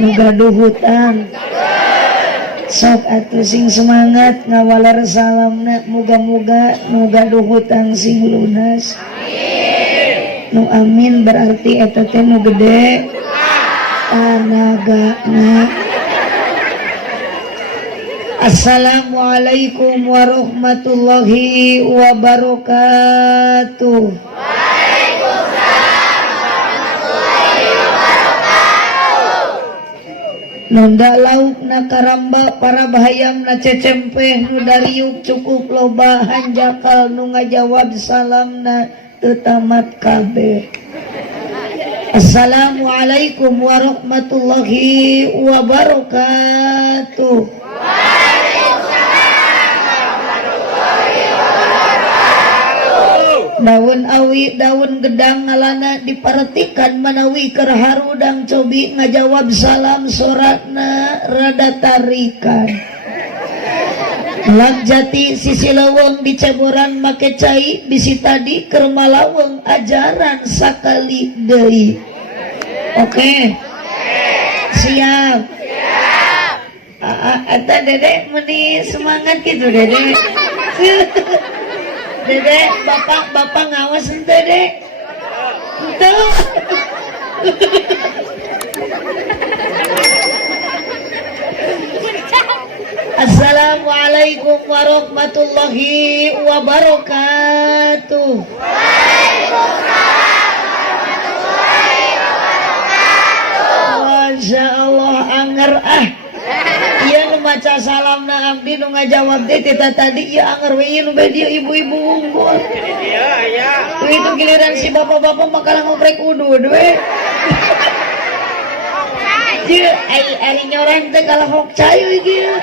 nu gaduh hutang. Sok atuh sing semangat ngawalar salamna, muga-muga nu gaduh hutang sing lunas. Amin. Nu amin berarti eta teh nu gede tanagana. Assalamualaikum warahmatullahi wabarakatuh. Nunda lauk na karamba para bahayam na cecempeh nu dariuk cukup loba hanjakal nu ngajawab salam na tetamat kabeh. Assalamualaikum warahmatullahi wabarakatuh. Daun awi, daun gedang ngalana diperhatikan manawi keur harudang cobi ngajawab salam soratna rada tarikan. Lag jati sisi lawang di ceboran make cai bisi tadi keur malaweng ajaran sakali deui. Oke. Siap. Eta Dede meni semangat gitu Dede. Dede, bapak ngawas ente Dek. Ente. Assalamualaikum warahmatullahi wabarakatuh. Waalaikumsalam warahmatullahi wabarakatuh. Masya Allah anger Iya nu maca salamna abdi nu ngajawab teh tadi ieu anger we ieu nu dia ibu-ibu unggul. Iya ya. Itu giliran si bapak-bapak makalah ngoprek udud we. Ieu ari nyorang teh kalahok cai we kieu.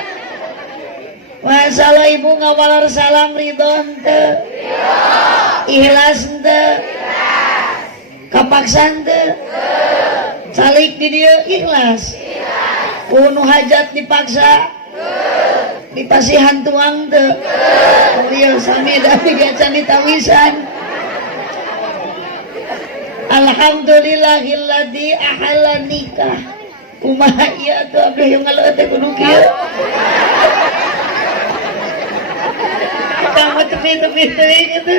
Masalah ibu ngawalar salam ridho teu? Ikhlas teu? Kapaksan teu? Calik di dieu ikhlas. Kuno hajat dipaksa dipasihan tuang teu lieu sami dari gacani tawisan. Alhamdulillahilladzi ahalla nikah. Kumaha ieu atuh abdi yang ngaleueut teh kudu kieu. Kamu tepi-tepi teuing itu.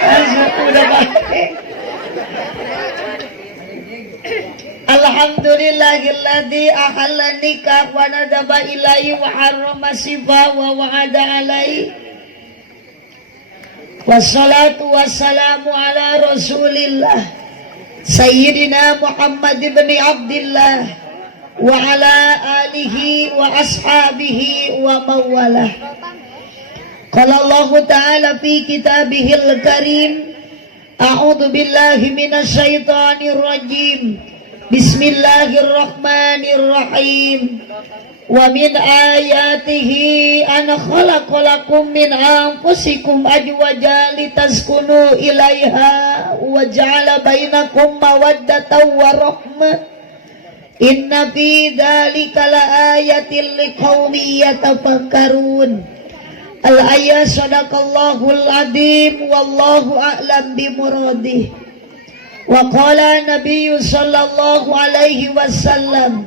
Asa udah bae. Alhamdulillahilladzi ahalla nikah wa nadaba ilaihi wa harrama sifa wa wa'ada alaihi. Wassalatu wassalamu ala Rasulillah Sayyidina Muhammad ibn Abdillah wa ala alihi wa ashabihi wa mawalah. Qala Allah ta'ala fi kitabihil karim, a'udzu billahi minasyaitonir rajim. Bismillahirrahmanirrahim. Wa min ayatihi an khalaqalakum min anfusikum azwajan litaskunu ilaiha wa ja'ala bainakum mawaddatan wa rahmah. Inna fi dzalika laayatil liqaumin yatafakkarun. Al-ayat sadaqallahul adzim wallahu a'lam bimuradih. Wa qala Nabi sallallahu alaihi wasallam,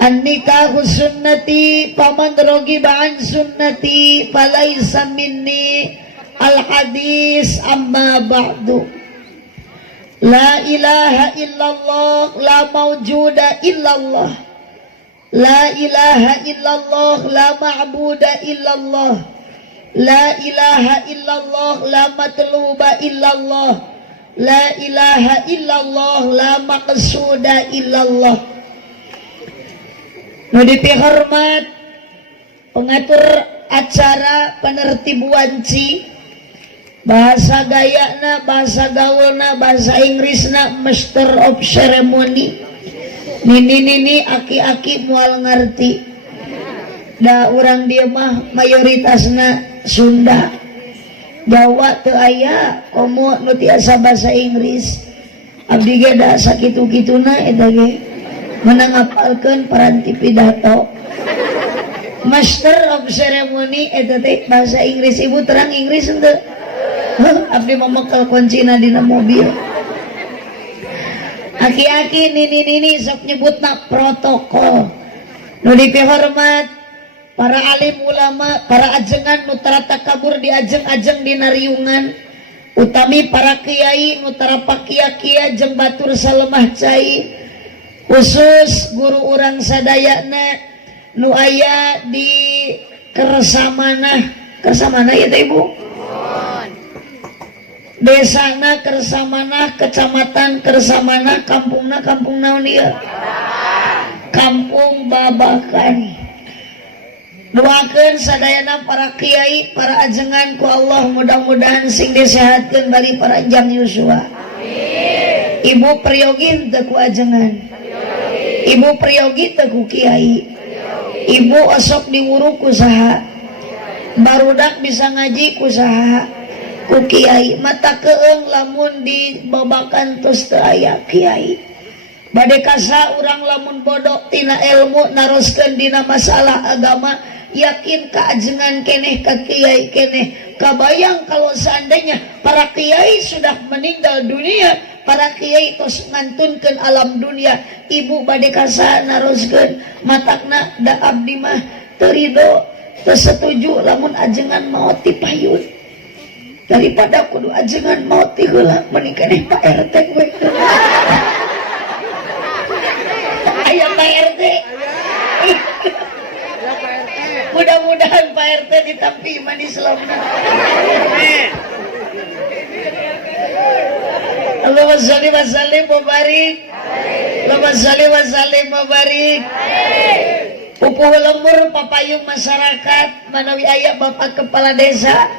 an-nikahu sunnati faman raghiba an sunnati falaysa minni. Al-hadis amma ba'du. La ilaha illallah la mawjuda illallah. La ilaha illallah la ma'buda illallah. La ilaha illallah la matluba illallah. La ilaha illallah la maqsuda illallah. Nu dipihormat pengatur acara penertibuan ci bahasa gayana, bahasa gaulna, bahasa Inggrisna, Master of Ceremony. Nini aki-aki moal ngerti. Da urang dia mah mayoritasna Sunda. Jawa teu aya komo nu tiasa bahasa Inggris. Abdi ge da sakitu-kituna eta ge meunang ngapalkeun paranti pidato. Master of Ceremony eta teh bahasa Inggris. Ibu terang Inggris henteu? Abdi memekel kuncina dina mobil. aki-aki nini sok nyebutna protokol nu dipihormat para alim ulama, para ajengan nu tara takabur di ajeng-ajeng dina riungan, utami para kiai nu tara pakia-kia jeung batur salemah cai, khusus guru urang sadayana nu aya di Kersamana ya teh Ibu. Desana Kersamana, kecamatan Kersamana, kampung naon ieu? Kampung Babakan. Doakeun sadayana para kiai, para ajengan ku Allah mudah-mudahan sing disehatkeun bari para jam Yusua. Amin. Ibu priyogi teu ku ajengan. Ibu priyogi teu ku kiai. Ibu osok diwuru ku saha? Barudak bisa ngaji ku saha? Ku kiai. Mata keung lamun di Babakan tos teu aya kiai. Bade kasa urang lamun bodoh tina ilmu naroskeun dina masalah agama, yakin kaajengan keneh ka kiai keneh. Kabayang kalau seandainya para kiai sudah meninggal dunia, para kiai tos ngantunkeun alam dunia, ibu bade kasa naroskeun matakna da abdi mah teu ridho, teu setuju lamun ajengan maot dipayun. Daripada kudu ajengan maot ti heula mending keneh Pak RT we. Aya Pak RT. Mudah-mudahan Pak RT ditampi iman Islamna. Allahumma sholli wa sallim wa barik. Allahumma sholli wa sallim wa barik. Pupuh lembur papayung masyarakat manawi aya Bapak Kepala Desa,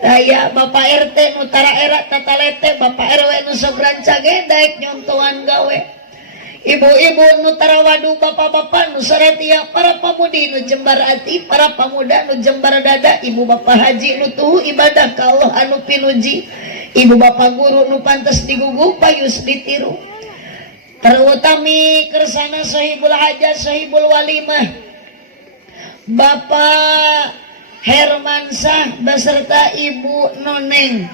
aya Bapak RT nu tara era tatalete, Bapak RW nu sok rancage daek nyontohan gawe. Ibu-ibu nu tara wadu, bapak-bapak nu saratia, para pamudi nu jembar ati, para pamuda nu jembar dada, ibu bapak haji nu tuhu ibadah ka Allah anu pinuji, ibu bapak guru nu pantes digugu payus ditiru. Terutami kersana sahibul hajat, sahibul walimah, Bapak Hermansah beserta Ibu Noneng,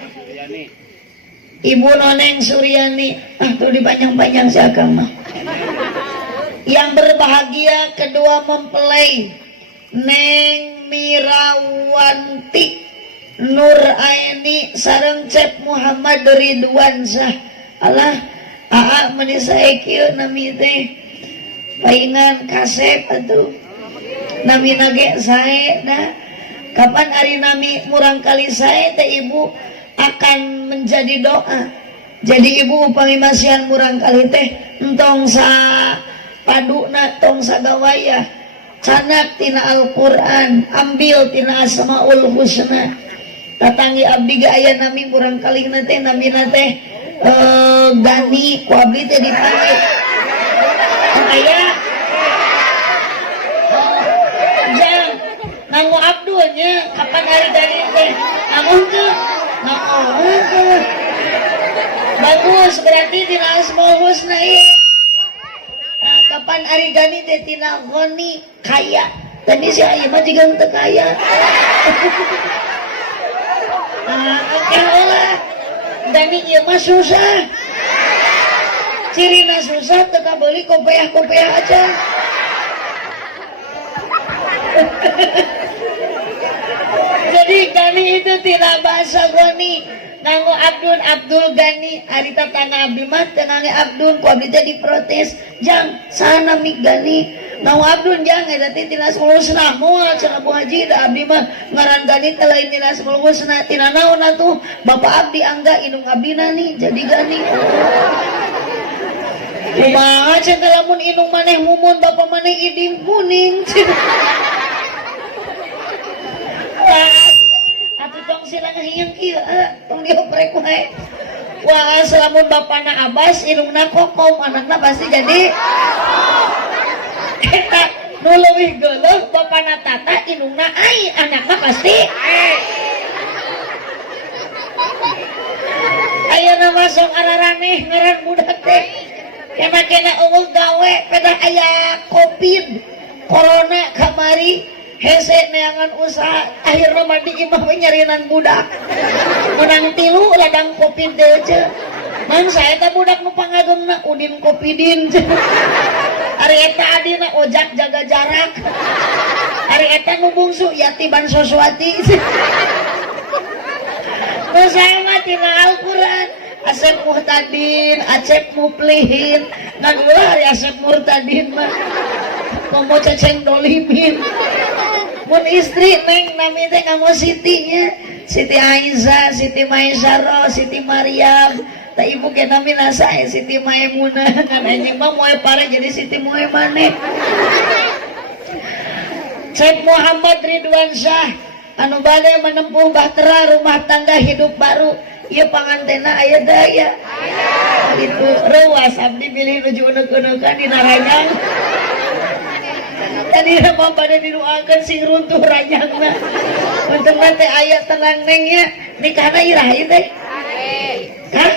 Ibu Noneng Suryani, tuh dipanjang-panjang si agama. Yang berbahagia kedua mempelai Neng Mirawanti Nur Aini sareng Cep Muhammad Ridwansyah. Allah aa menisai kieu nami teh paingan kasep atuh nami nage sae dah. Kapan ari nami murang kali sae teh ibu akan menjadi doa. Jadi ibu upami masihan murang kali teh entong sa paduna tong sagawaya canak tina Al-Qur'an, ambil tina Asmaul Husna. Tatangi abdi ge aya nami murang kalina teh namina teh Gani ku abdi teh dipanggil. Aya jang nganggo Abdulnya kapan hari Gani teh amun teu ngaoh bagus berarti tina Asmaul Husna ieu. Kapan ari Gani teh tina Goni kaya. Tadi si aya mah jiga teu kaya. Olah Gani ieu mah susah. Cirina susah teu kabeli kopiah-kopiah aja. Jadi Gani itu tina bahasa Goni nganggo Abdul Gani. Ari tatangga abdi mah teu ngangge Abdul, ku abdi teh diprotes, "Jang, sana mik Gani." Nganggo Abdul jang eta teh tina Asmaul Husna. Moal cenah Bu Haji da abdi mah ngaran Gani teh lain tina Asmaul Husna. Tina naon atuh? Bapak abdi angga indung abdina nih jadi Gani. Kumaha cenah lamun indung maneh mumun bapak maneh iding kuning. Atuh tong sila ngahiyang kieu, tong dioprek wae. Wah, salamun bapana Abbas, indungna Kokom, anakna pasti jadi. Eta nu leuwih geuleuh bapana Tata, indungna Ai, anakna pasti. Ayeuna mah sok araraneh ngaran budak teh. Kena eueuh gawe pedah aya Covid, corona kamari. Hese neangan usaha akhirnya mah di imah nyarinan budak menang tilu ladang Covid teh. Man saya teh budak nu pangagemna Udin Kopidin. Ari eta adina ojak jaga jarak. Ari eta nu bungsu Yatiban Soswati. Nu saya mah tina Al-Qur'an Asep Muhtadin, Acep Muplihin, ngan ulah hari Asep Murtadin mah. Komo ceceng dolimin. Mun istri neng nami teh kamu Sitinya, Siti Aisyah, Siti Maisyaro, Siti Maryam. Ta ibu ke nami nasa Siti Maimunah, kan anjing mah moe pare jadi Siti moe maneh. Syekh Muhammad Ridwan Syah anu bade menempuh bahtera rumah tangga hidup baru. Ieu pangantena aya daya. Aya. Itu ruas abdi pilih nuju uneuk-uneukan dina ranjang. Tadi mah pada didoakeun sing runtuh ranjangna. Untungna teh aya tenang neng nya. Nikahna irah ieu teh. Hah?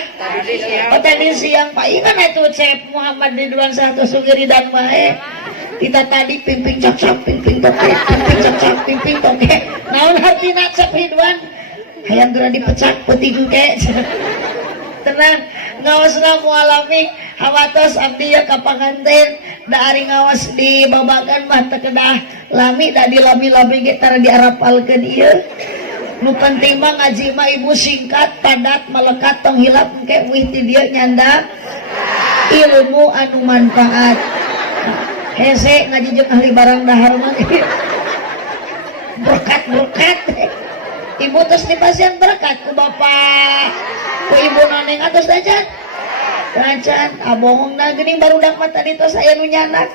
Oh tadi siang Pak Ingan itu Cep Muhammad Ridwan Syah Sugiridan wae. Kita tadi pimping cak pimping toke, pimping cak pimping toke. Naon hartina Cep Ridwan? Hayang geura dipecat peuting ke. Tenang, ngawasna mualami hawatos abdi ya ka panganten da ari ngawas di babagan mah teu kedah lami da dilami-lami ge tara diarapalkeun ieu. Nu penting mah ngaji mah ibu singkat padat melekat tong hilap engke wih ti dieu nyanda ilmu anu manfaat. Hese ngaji jeung ahli barang dahar mah berkat ibu terus dipasieun berkat ku bapak ku ibu noneng atos dajan abohongna geuning barudak mah tadi tos aya nu nyanak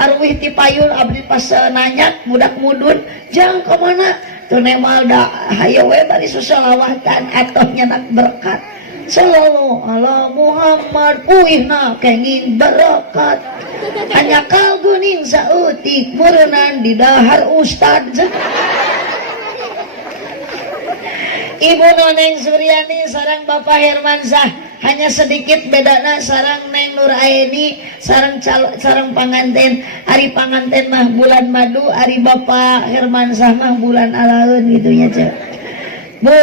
arwih ti payun abdi pas nanya budak mudun jang ka mana teu nemal da hayo we bari susalawatan atoh nyanak berkat sallallahu ala Muhammad puihna kenging berkat hanya kal guning sautik meureunnan di dahar ustad. Ibu Noneng Suryani sareng Bapak Hermansyah hanya sedikit bedana sareng Neng Nuraini sareng panganten. Ari panganten mah bulan madu, ari Bapak Hermansyah mah bulan alaeun gitunya cek. Bu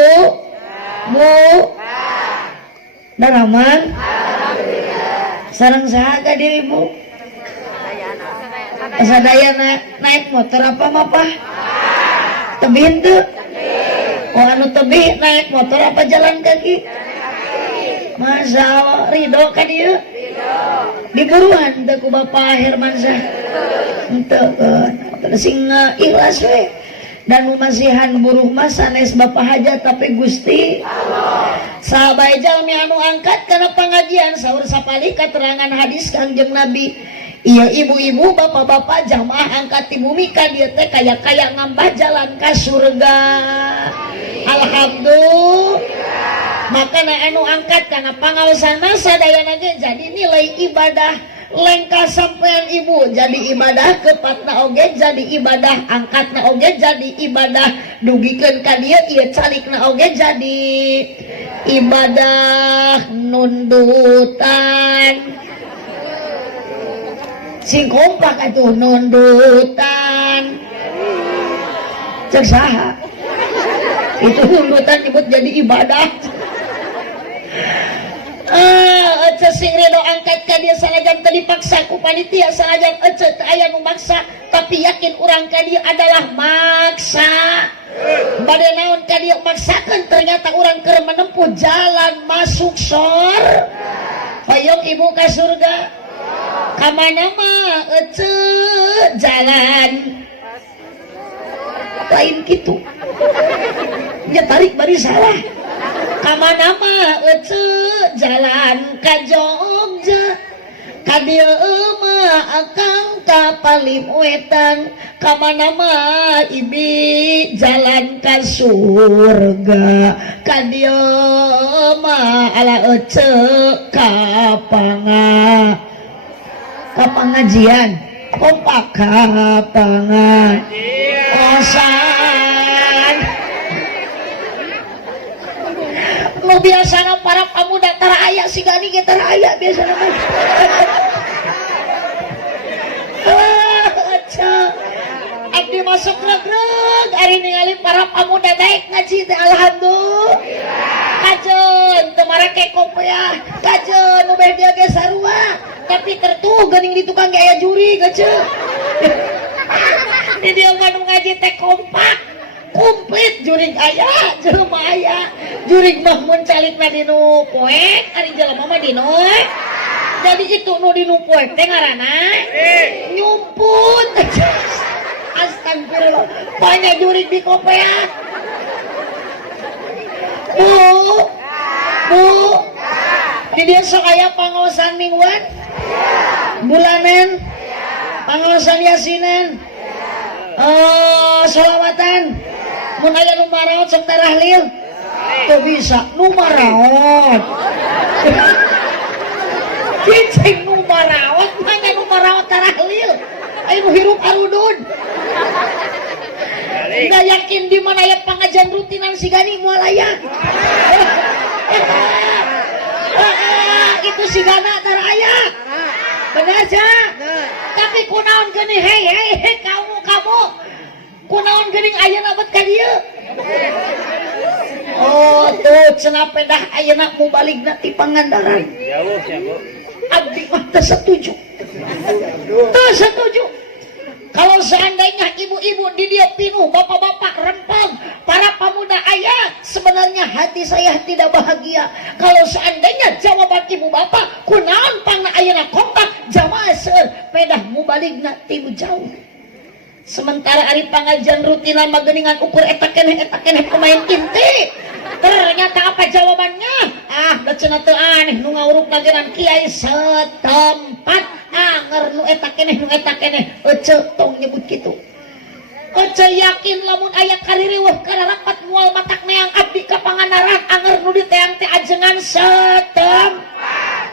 daraman sareng saha ka diri Bu? Sadayana naik motor apa mapah? Tebih teu? Oh anu tebih naik motor apa jalan kaki? Masya Allah, ridho ka dieu? Diburuan teu ku Bapak Hermansyah? Henteu kan, sing ikhlas we. Dan mumasihan buruh mah sanes Bapak hajat tapi Gusti Allah. Sahabat jalmi anu angkat kana pangajian saur sapali katerangan hadis Kangjeng Nabi. Iya ibu-ibu, bapak-bapak, jamaah angkat di bumi ka dieu teh kaya-kaya ngambah jalan ka surga. Alhamdulillah. Maka anu angkat kana pangaosana sadayana ge jadi nilai ibadah lengka sampean ibu jadi ibadah kepatna oge jadi ibadah angkatna oge jadi ibadah dugikeun ka dieu ieu calikna oge jadi ibadah nundutan. Sing kompak atuh nundutan cek saha itu nundutan nyebut jadi ibadah. Sing redo angkat ka dia salajan teu dipaksa ku panitia salajan teu aya nu maksa tapi yakin urang ka dia adalah maksa. Bade naon ka dia maksakeun ternyata urang keur menempuh jalan masuk surga. Hoyong ibu ka surga. Kamana mah jalan lain gitu nya tarik bari salah. Kamana mah jalan ka Jogja ka dieu mah akang ka Palim Wetan. Kamana mah ibi jalan ka surga ka dieu mah ala ka pengajian kompak kapangan osan nu biasana para pemuda tara aya sigani ge tara aya biasana mah abdi masuk regreg ari ningali para pemuda naik ngaji teh alhamdulillah kajen temara ke kopea kajen nu beh dia ge sarua tapi tertuh geuning di tukang ge aya juri geuceuk di dia mah ngaji teh kompak komplit jurig aya jelema aya jurig mah mun calikna dinu poek ari jelema mah dinu jadi itu nu dinu poek teh ngaranna nyumput astagfirullah banyak jurig di kopea Bu di dia sok aya pangaosan mingguan bulanan pangaosan yasinan sholawatan mun aya nu maraot sok tarahlil teu bisa nu maraot cicing nu maraot manya nu maraot tarahlil aya nu hirup arudun nggak yakin di mana ya pengajian rutinan si Gani moal aya itu si Gana tar aya bener aja tapi kunaon geuning hei kamu kunaon geuning ayeuna bet ka dieu oh tuh cenah pedah ayeuna mu baligna ti Pangandaran jauh ya Bu abdi mah teu setuju kalau seandainya ibu-ibu di dia pinuh bapak-bapak rempong para pemuda ayah sebenarnya hati saya tidak bahagia kalau seandainya jawaban ibu bapak kunaon pangna ayeuna kompak jamaah seueur pedah mubaligna tilu jauh sementara ari pangajian rutinan mah geuningan ukur eta keneh pemain inti ternyata apa jawabannya da cenah teu aneh nu ngawurugna geunang kiai setempat anger nu eta keneh ece tong nyebut kitu ece yakin lamun aya kaririweuh kana rapat moal matak neang abdi ka Pangandaran anger nu diteang teh ajengan setempat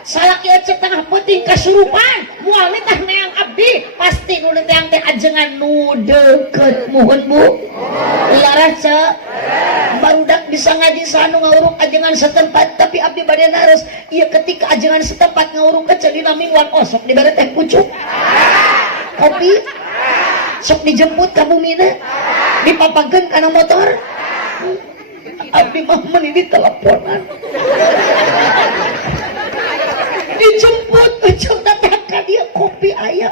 salaki ece tengah peuting kasurupan moal nitah neang abdi pasti nu diteang teh ajengan nu deukeut muhun Bu laras ce barudak bisa ngaji sanu ngawurung ajengan setempat tapi abdi bade nares ieu ketika ajengan setempat ngawurung ece dina mingguan osok dibere teh pucuk kopi sok dijemput ka bumina dipapagkeun kana motor abdi mah meuni diteleponan dijemput ecok datang ka dia kopi aya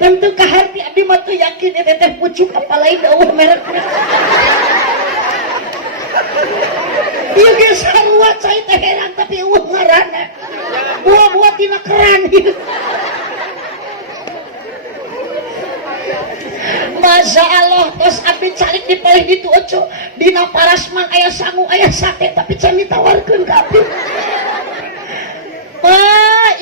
tentu ka hati abdi mah teu yakin eta teh pucuk apalain eueuh merekna ieu ge sarua cai teh heran tapi eueuh ngaranna buah-buah tina keran Masya Allah tos abdi calik dipalih ditu oco dina parasman aya sangu aya sate tapi can ditawarkeun ka abdi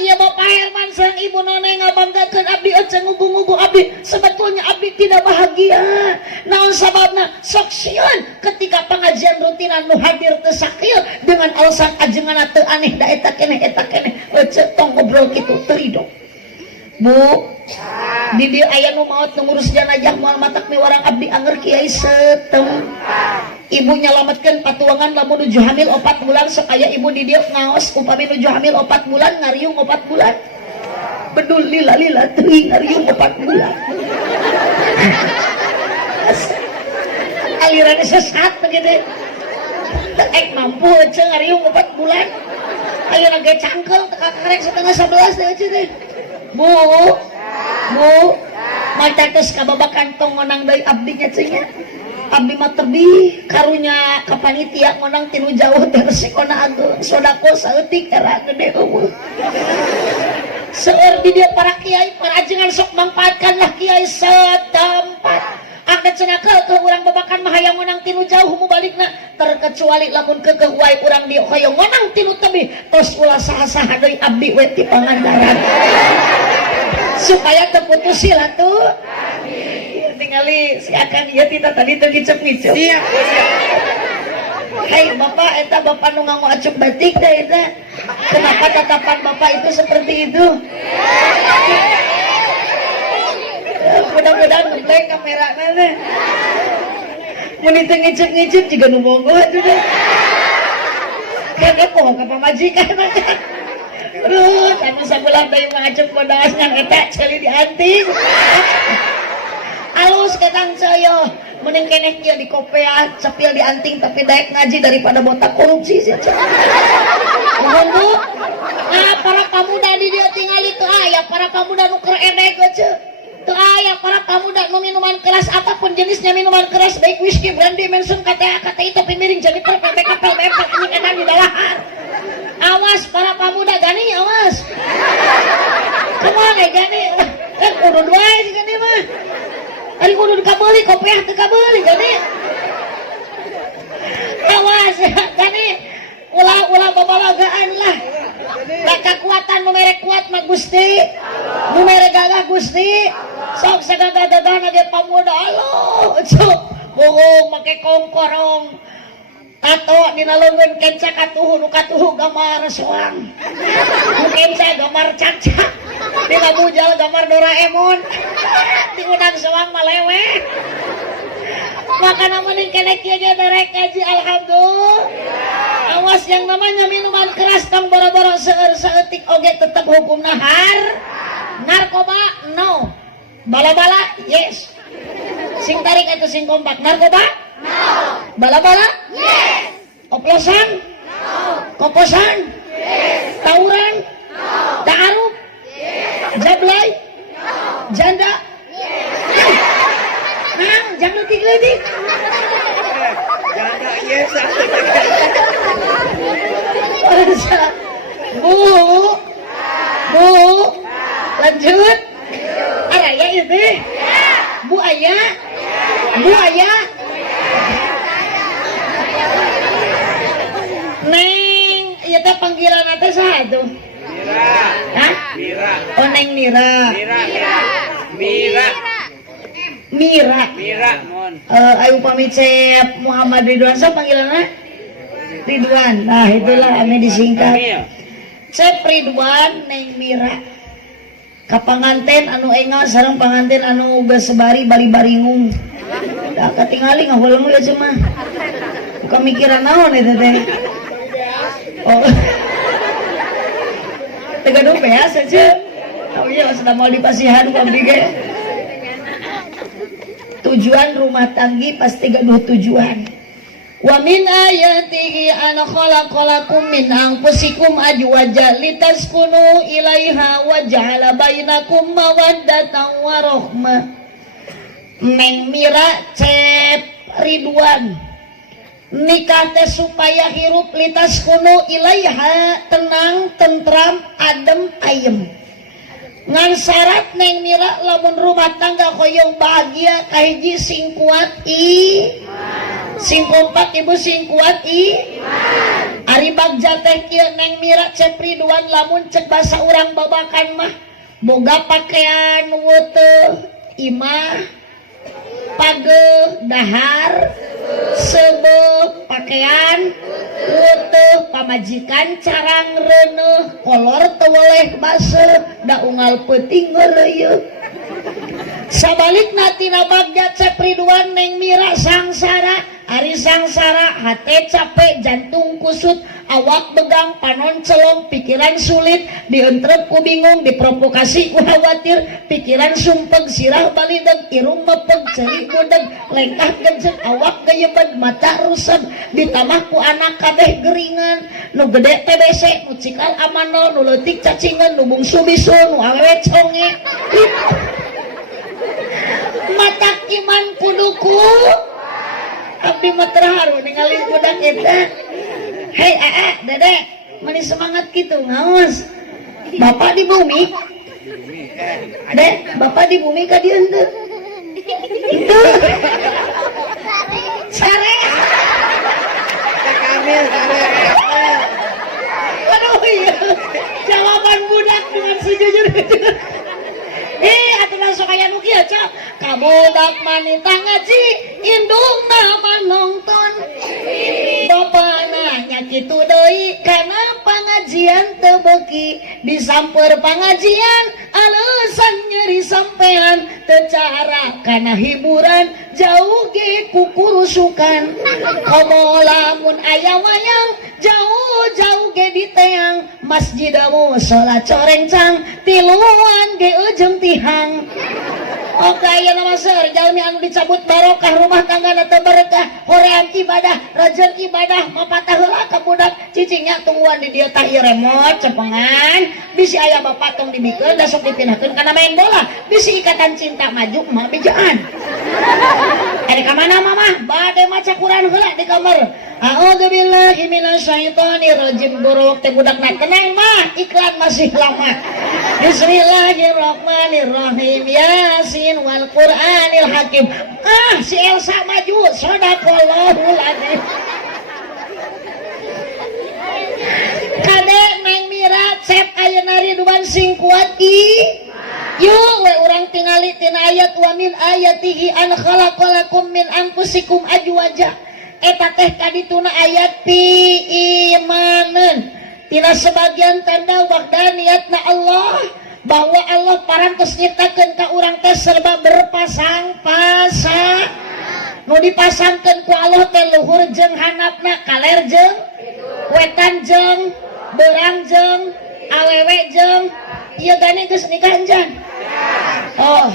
iya Bapak Herman sang Ibu None ngabanggakeun abdi ece ngugu-ngugu abdi sebetulnya abdi tidak bahagia naon sababna sok sieun ketika pengajian rutinan nu hadir teu sakieu dengan alasan ajenganna teu aneh da eta keneh ece tong ngobrol kitu teu ridho Bu di dieu aya nu maot nu ngurus jenazah moal matak miwarang abdi anger kiai setempat ibu nyalametkeun patuangan lamun nuju hamil 4 bulan sok aya ibu di dieu ngaos upami nuju hamil 4 bulan ngariung 4 bulan bedul lila teuing ngariung 4 bulan aliranna sesat begitu teu mampu ece ngariung 4 bulan ayeuna ge cangkel teka karek setengah 11 teh ece teh Bu maca geus kababakan tong ngonang deui abdi nya cenah abdi mah tebih karunya ka panitia ngonang tinu jauh teh resikona ageung sodako saeutik era gede eueuh seueur di dieu para kiai para ajengan sok mangpaatkanlah kiai setempat angka cenah ke urang babakan mah hayang ngonang tinu jauh mubalikna terkecuali lamun keukeuh wae urang dieu hayang ngonang tinu tebih tos ulah saha-saha deui abdi we ti Pangandaran supaya terputus silaturahmi tingali si Akang ieu tita tadi teu ngicep-ngicep iya hai Bapak eta Bapak nu nganggo acuk batik teh eta kenapa tatapan Bapak itu seperti itu mudah-mudahan ngebleng kamerana teh mun itu ngicep-ngicep juga nu monggo atuh teh kepo ka pamajikan aduh anu sabulan deui ngacep bodas ngan eta ceuli dianting alus ketang coyo mending keneh kieu di kopea cepil di anting tapi daek ngaji daripada botak korupsi sih. Mohon Bu. Nah, para pemuda di dia tinggal itu aya para pemuda nu keur edeg ce. Teu aya para pemuda nu minuman keras apapun jenisnya minuman keras baik whisky, brandy, Manson, KTA, KTI, topi miring, Jennifer, PPK, PLBM, anjing edan di dalahan. Awas para pemuda gani awas. Kumaha gani? Kudu dua sih gani mah. Ari kudu dikabeuli kopiah teu kabeuli gani. Awas gani. Ulah babalagaan lah. Da kekuatan nu mere kuat mah Gusti. Nu mere gagah Gusti. Sok sagagah-gagahna ge pamuda Allah. Cuk, bohong make kongkorong. Tato dina leungeun kenca katuhu nu katuhu gambar soang. Nu kenca gambar caca. Dina bujal gambar Doraemon. Diundang soang malewe. Makana mending keneh kieu ge derek ngaji alhamdulillah. Awas yang namanya minuman keras tong boro-boro seueur saeutik oge tetep hukumna narkoba no. Bala-bala yes. Sing tarik atuh sing kompak narkoba no. Bala-bala yes. Oplosan no. Koposan yes. Tawuran no. Ta'aruf yes. Jablay no. Janda yes. Nang jangan letik-letik. Janda yes. Bu lanjut. Araya itu Bu ayah Neng ieu teh panggilan teh saha tuh? Mira. Oh Neng Mira. Mira mon. Ayo pamit Cep Muhammad Ridwan sa panggilanna Ridwan. Nah itulah ame disingkat Cep Ridwan Neng Mira. Kapanganten anu enga sareng panganten anu geus sebari bari-baringung. Da katingali ngahulang we cuma. Buka mikiran naon eta teh. Oh. Tegaduh beas aja. Oh iya sudah mau dipasihan abdi ge. Tujuan rumah tanggi pasti gaduh tujuan. Wa min ayatihi an khalaqalakum min anfusikum azwajan litaskunu ilaiha wa ja'ala bainakum mawaddatan wa rahmah. Neng Mira Cep Ridwan nikah teh supaya hirup litaskunu ilaiha tenang, tentram, adem, ayem. Ngan syarat Neng Mira lamun rumah tangga hoyong bahagia kahiji sing kuat sing kompak ibu sing kuat ari bagja teh kieu Neng Mira Cep Ridwan lamun cek basa urang babakan mah boga pakaian weuteung imah pageuh dahar sebeuh pakaian weuteung pamajikan carang reuneuh kolor teu woleh baseuh da unggal peuting ngeureuyeuh. Sabalikna tina bagja Cep Ridwan Neng Mira sangsara ari sangsara hate capek jantung kusut awak begang panon celong pikiran sulit dientrep ku bingung diprovokasi ku khawatir pikiran sumpeg sirah balideg irung mepeg ceuri budeg lengkah genjeg awak gayebeg mata ruseg ditamah ku anak kabeh geringan nu gede TBC nu cikal amanol nu leutik cacingan nu bungsu bisu nu awewe conge mata iman kuduku abdi mah terharu ningali budak eta. Hei Dede manis semangat gitu ngaos bapak di bumi Dek bapak di bumi ka dieu henteu itu sare kamil aduh iya jawaban budak dengan sejujur-jujur atuh langsung aya nu kieu Cak kabudak manita ngaji indungna manongton bapana nya kitu deui kana pangajian teu beuki disamper pangajian alasan nyeri sampean teu cara kana hiburan jauh ge kukurusukan komo lamun aya wayang jauh-jauh ge di teang masjidamu salat corencang tiluan ge ujung tihang Oke, ya nama seur jalmi anu dicabut barokah rumah tangga teu berkah, hoream ibadah, rajin ibadah, mapatah heula ka budak cicingnya tungguan di dieu tah ieu remote cepengan, bisi aya bapak tong dibikeun da sok dipindahkeun kana main bola, bisi ikatan cinta maju mah bijaan. Ari ka mana mama? Bade maca Quran heula di kamar. A'udzubillahi minasyaitonirrajim. Buruk teh budakna tenang mah, iklan masih lama. Bismillahirrahmanirrahim. Yasin wal Qur'anil Hakim. Si Elsa maju, sadaqallahul adzim. Kade Neng Mira cep ayeuna Ridwan sing kuat yuk we urang tingali tina ayat wa min ayatihi an khalaqalakum min anfusikum ajwaja. Eta teh kadituna ayat pi imaneun tina sebagian tanda wahdaniyatna Allah, bahwa Allah parantos nyiptakeun ka urang teh serba berpasang-pasang. Nu dipasangkeun ku Allah teh luhur jeung handapna, kaler jeung wetan jeung beurang jeung awewe jeung ieu gani geus nikah enjan. Oh.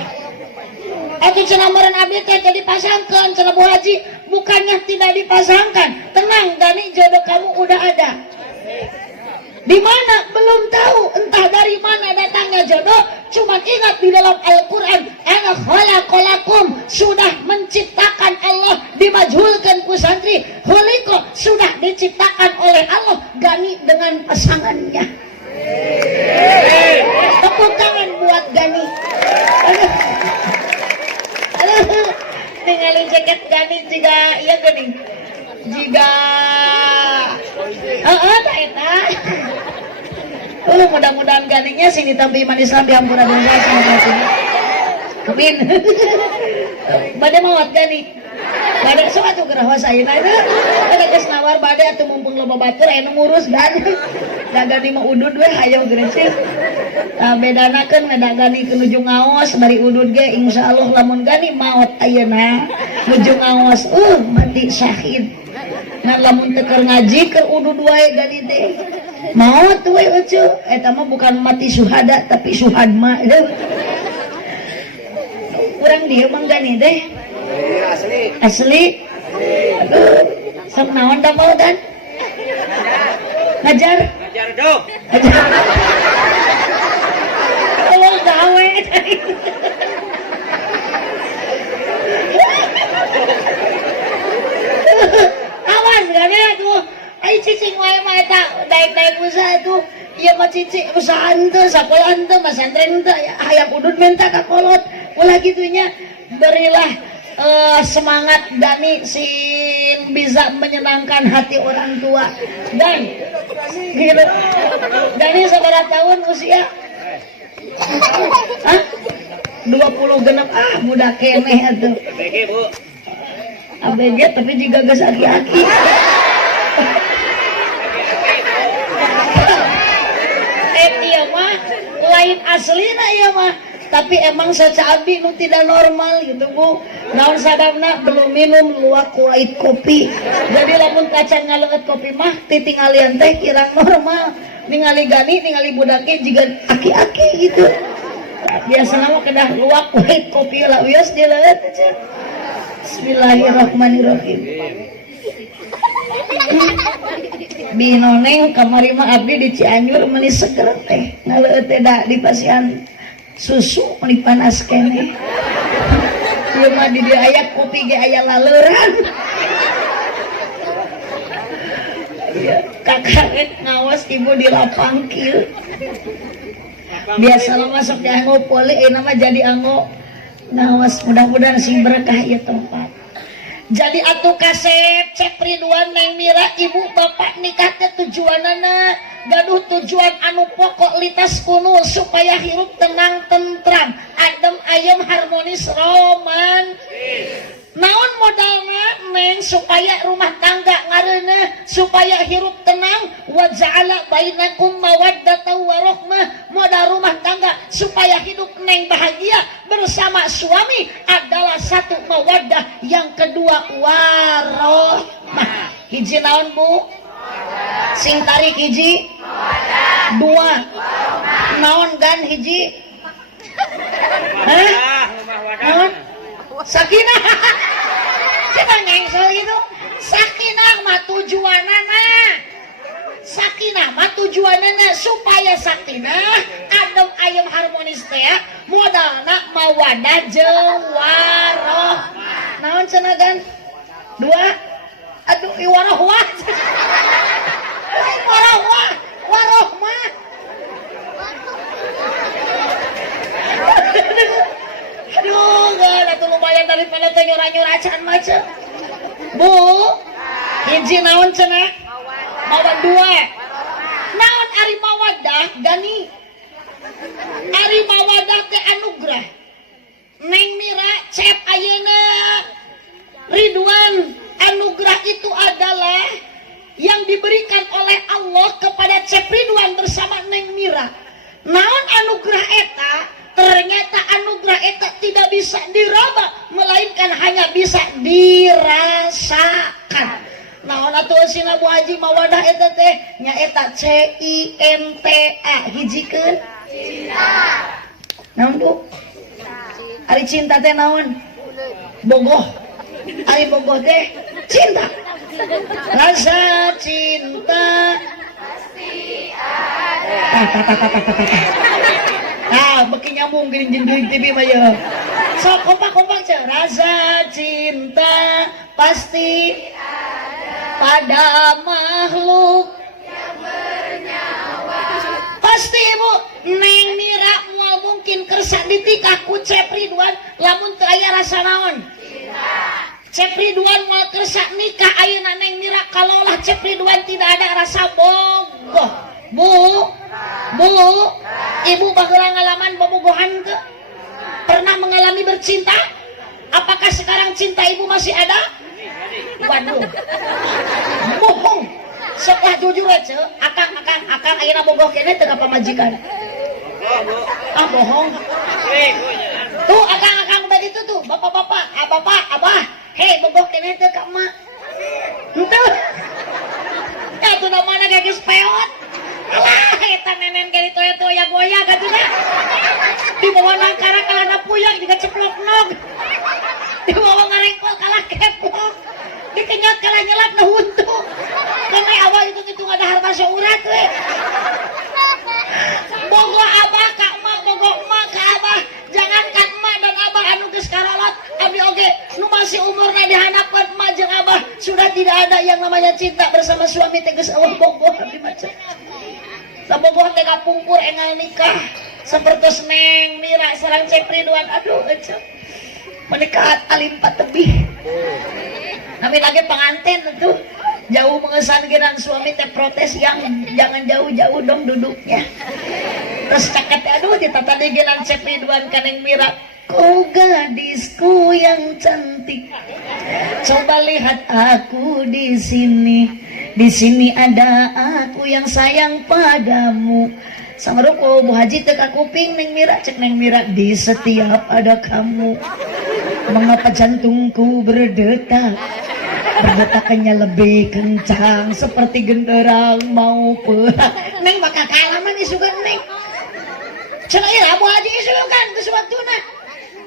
Atuh cenah meureun abdi teh dipasangkeun cenah Bu Haji, bukannya tidak dipasangkan. Tenang, gani jodoh kamu udah ada. Di mana? Belum tahu, entah dari mana datangnya jodoh. Cuma ingat di dalam Al-Qur'an, ana khalaqalakum, sudah menciptakan Allah, dimajhulkeun ku santri. Khuliqa, sudah diciptakan oleh Allah, gani dengan pasangannya. Tepuk tangan buat Gani. Ningali jaket Gani juga iya geuning. Jiga tak eta. Mudah-mudahan Ganinya sing ditampi iman Islam diampura dosa semoga sini. Amin. Bade mawat Gani. Bade sok atuh gerah wasaina itu. Kada geus nawar bade atuh mumpung loba batur aya nu ngurus dan Gani mah udud we hayo geureun. Bedanakeun ngada Gani ke nuju ngaos bari udud ge insyaallah lamun Gani maot ayeuna nuju ngaos mati syahid. Nah lamun teu keur ngaji keur udud wae Gani teh maot we eucu eta mah bukan mati syuhada tapi syuhadma. Urang dieu Mang Gani teh asli. Aduh, sok naon da mau dan ngajar dong. Kalau gawe awas gane tuh ai cicing wae mah eta daek-daek usaha tuh ieu mah cicing usaha henteu sakola henteu masantren henteu hayang udud menta ka kolot ulah gitunya. Berilah semangat Dani sing bisa menyenangkan hati orang tua. Dan gitu. Dani sabaraha tahun usia? 20 genep muda keneh atuh. ABG Bu. ABG tapi juga geus aki-aki. Ieu mah lain aslina ieu mah. Tapi emang saca abdi nu tidak normal gitu Bu. Naon sababna belum minum luwak kulit kopi. Jadi lamun kacang ngaleut kopi mah titingalian teh kirang normal. Ningali Gani, ningali budake jiga aki-aki gitu. Biasana mah kedah luwak kulit kopi lah wios dileut aja. Bismillahirrahmanirrahim. Binoneng kamari mah abdi di Cianjur meuni seger teh. Ngaleut teh da di pasian susu dipanas kene. Ieu mah di dieu aya kopi ge aya laleuran. Kakak ngawas ibu di lapang kieu. Biasa mah masuk di anggo poli euna mah jadi anggo ngawas, mudah-mudahan sing berkah ieu tempat. Jadi atuh kasep cek Ridwan Neng Mira ibu bapak nikah teh tujuanana gaduh tujuan anu pokok litas kuno supaya hirup tenang tentram adem ayem harmonis romantis. Naon modalna Neng supaya rumah tangga ngareuneuh supaya hirup tenang wa ja'ala bainakum mawaddatan wa rahmah. Modal rumah tangga supaya hidup Neng bahagia bersama suami adalah satu mawaddah, yang kedua warohmah. Hiji naon Bu? Sing tarik hiji? Dua. Naon gan hiji? naon sakinah siapa ngengsel gitu sakinah mah tujuanana sakinah mah tujuanana supaya sakinah adem ayem harmonis teh modalna mawadah jeung waroh naon cenah dua aduh warohwah warohwah warohmah aduh gak atuh lumayan daripada teh nyurah-nyuracan macam bu hiji naon cenah mawadah dua naon ari mawadah gani ari mawadah teh anugerah Neng Mira cep ayeuna Ridwan anugerah itu adalah yang diberikan oleh Allah kepada Cep Ridwan bersama Neng Mira naon anugerah eta ternyata anugerah eta tidak bisa diraba melainkan hanya bisa dirasakan naon atuh sina Bu Haji mawadah eta teh nya eta CINTA hijikeun cinta naon Bu ari cinta teh naon bogoh ari bogoh teh cinta rasa cinta pasti ada beki nyambung gini jeng TV mah ya sok kompak-kompak cah rasa cinta pasti pada makhluk yang bernyawa pasti Bu Neng Mira moal mungkin kersa ditikah ku Cep Ridwan lamun teu aya rasa naon cinta Cep Ridwan moal kersa nikah ayeuna Neng Mira kalaulah Cep Ridwan tidak ada rasa bogoh Bu Ibu bageura ngalaman bobogohan ke pernah mengalami bercinta apakah sekarang cinta Ibu masih ada waduh bohong setelah jujur aja akang ayeuna bogoh kene teu ka pamajikan bohong tuh akang udah itu tuh bapak abah hei bogoh kene teu ka emak henteu ya tuh namana geus peot alah eta nenen gari toya goya gatuna di bawah nangkara kalana puyang juga ceplok nog di bawah ngarengkol kalah keplok dikenyot kalah nyelap na huntu karena awal itu ada harta seurat we bogo abah ka emak bogo emak ka abah jangankan emak dan abah anu geus karolot abdi oge nu masih umurna dihandapkeun emak jeung abah sudah tidak ada yang namanya cinta bersama suami teh geus eueuh bogo abdi macam sabogoh teh kapungkur engal nikah sapertos Neng Mira sareng Cep Ridwan aduh ecep menikah alim patebih kami lagi pengantin itu jauh mengesan geran suami teh protes yang jangan jauh-jauh dong duduknya terus caket aduh ditata di geran Cep Ridwan ka Neng Mira kau gadisku yang cantik coba lihat aku di sini ada aku yang sayang padamu Samaruko Bu Haji teh ka kuping Neng Mira cek Neng Mira di setiap ada kamu mengapa jantungku berdetakannya lebih kencang seperti genderang mau perang Neng bakal kalah mah isukan Neng cenah ieu Bu Haji isukan geus waktuna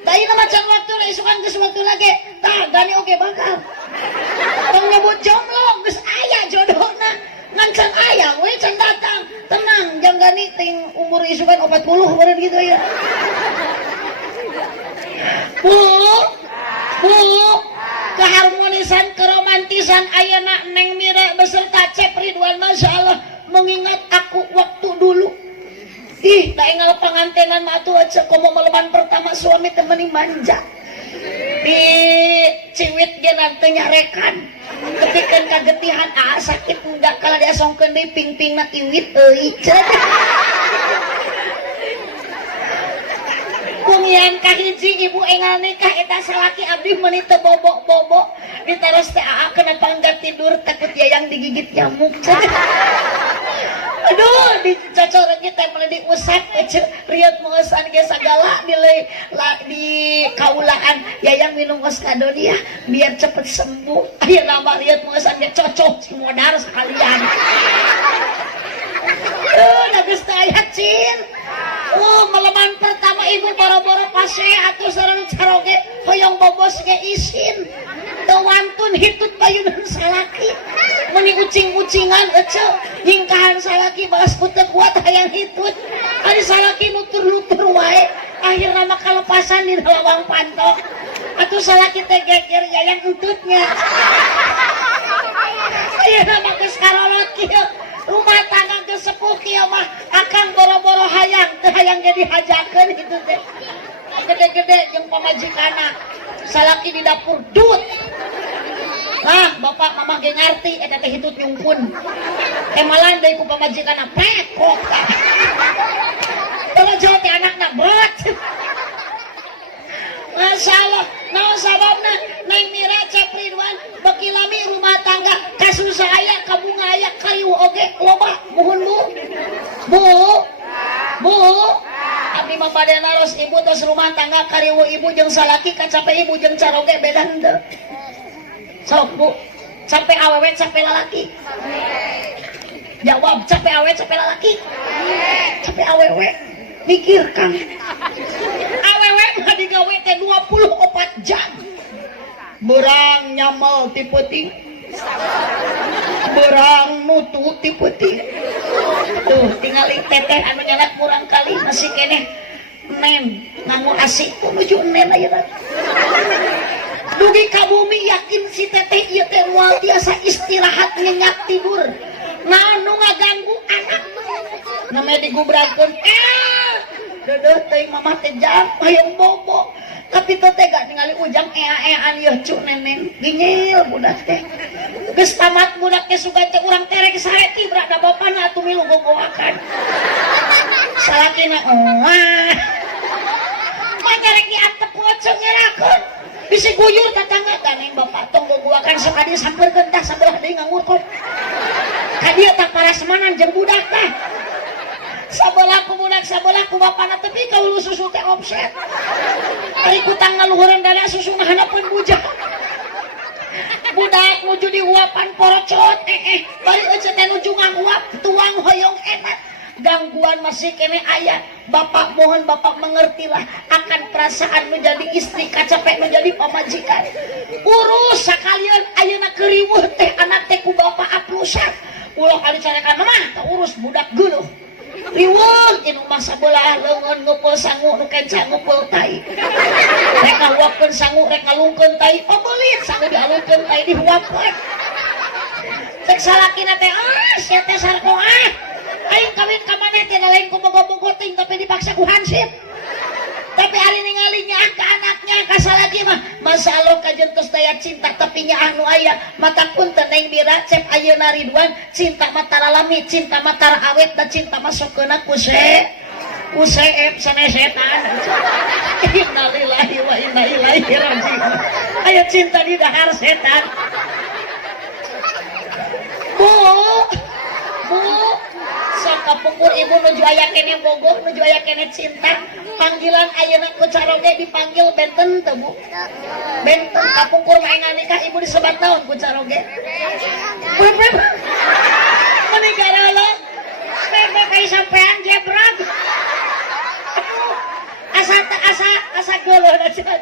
da ieu macan waktuna isukan geus waktu lagi tah gani oge bakal tong nyebut jomblo geus aya jodohna ngan can aya we can datang tenang jang gani ting umur isukan 40 beureun gitu ya Bu keharmonisan keromantisan ayeuna Neng Mira beserta Cep Ridwan Masya Allah mengingat aku waktu dulu ih da enggal pangantenan mah atuh aja komo maleman pertama suami teh meuni manja di ciwit ge nanti nyarekan ketikeun kagetihan sakit enggak kala diasongkeun deui ping-pingna iwit euy pungian kahiji ibu engal nikah eta salaki abdi meuni teu bobok-bobok ditaros teh kena panggat tidur takut yayang digigit nyamuk aduh dicocoreng teh mulai diusap riet mengesan ge sagala di kaulaan yayang minum oskadon ya biar cepet sembuh aya nambah riet mengesan ge cocok si modar sekalian da geus teh aya cin maleman pertama ibu boro-boro pase atuh sareng caroge hoyong bobos ge isin teu wantun hitut payunan salaki meni ucing-ucingan ece nyingkahan salaki balas teu kuat hayang hitut ari salaki nutur-nutur wae akhirna mah kalepasan di lawang pantok atuh salaki teh geger yayang entutnya ayeuna mah geus karolot kieu rumah tangga geus sepuh kieu mah akang boro-boro hayang teu hayang jadi hajakeun gitu teh gede-gede jeung pamajikanna salaki di dapur dut lah bapak mama ge ngarti eta teh hitut nyungkun emalan deui ku pamajikanna pekok teu jauh teh anakna brot Masya Allah, naon sababna Neng Mira Cep Ridwan beki lami rumah tangga kasusah aya kabunga aya kayu oge loba muhun bu abdi mah bade naros ibu tos rumah tangga kariwu ibu jeung salaki kacape ibu jeung caroge beda henteu sok bu cape awewe cape lalaki jawab cape awewe cape lalaki cape awewe mikirkan awewe mah digawe teh 24 jam berang nyamal ti peuting berang nutu ti peuting tuh tingali teteh anu nyalat kurang kali masih keneh nen namun asik menuju nen ayeuna dugi ka bumi yakin si teteh ieu teh moal tiasa istirahat nyenyak tidur naon nu ngaganggu anak namanya digubrakeun deuh teuing mamah teh jam hayang bobo tapi teh tega ningali ujang ea-eaan yeuh cu nenen gingil budak teh geus tamat budak teh sugan teh urang terek sareti berada bapana atuh milu gogoakan salakina mah terek diantep ku eceng ngerakeun bisi guyur tetangga ganeng bapak tong gogoakan sakadi sampeurkeun tah sabelah deui ngangurkop ka dieu tak parasmanan jeung budak teh sabelah ku budak sabelah ku bapana tepi ka ulu susu teh offset ari kutang ngaluhureun dada susuna hanapeun bujang budak nuju diuapan porocot bari ece teh nuju ngaguap tuang hoyong enak gangguan masih kene aya bapak mohon bapak mengertilah akan perasaan menjadi istri kacapek menjadi pamajikan urus sakalian ayeuna keriweuh teh anak teh ku bapak aplusan ulah kali carekan mah teu urus budak geuleuh riweuh inu mah sabelah leungeun ngumpul sangu nu kenca ngumpul tai rek ngahuapkeun sangu rek ngalungkeun tai pabeulit sangu dialungkeun tai dihuapkeun cek salakina teh sia teh sarko aing kawin ka maneh teh lain ku bogo-bogo ting tapi dipaksa ku hansip tapi ari ningali nyaah ka anaknya ka salaki mah masyaallah kajentos daya cinta tapi nyaah nu aya matakun teh Neng Mira Cep ayeuna Ridwan cinta mah tara lami cinta mah tara awet da cinta mah sokeuna ku seep sana setan innalillahi wa inna ilaihi raji'un aya cinta di dahar setan bu sok kapungkur ibu nuju aya kene bogoh nuju aya kene cinta panggilan ayeuna ku caroge dipanggil benten teu bu benten kapungkur maengan nikah ibu disebat naon ku caroge beb menegara lo beb kai sampean jebrag asa geuleuh da cenah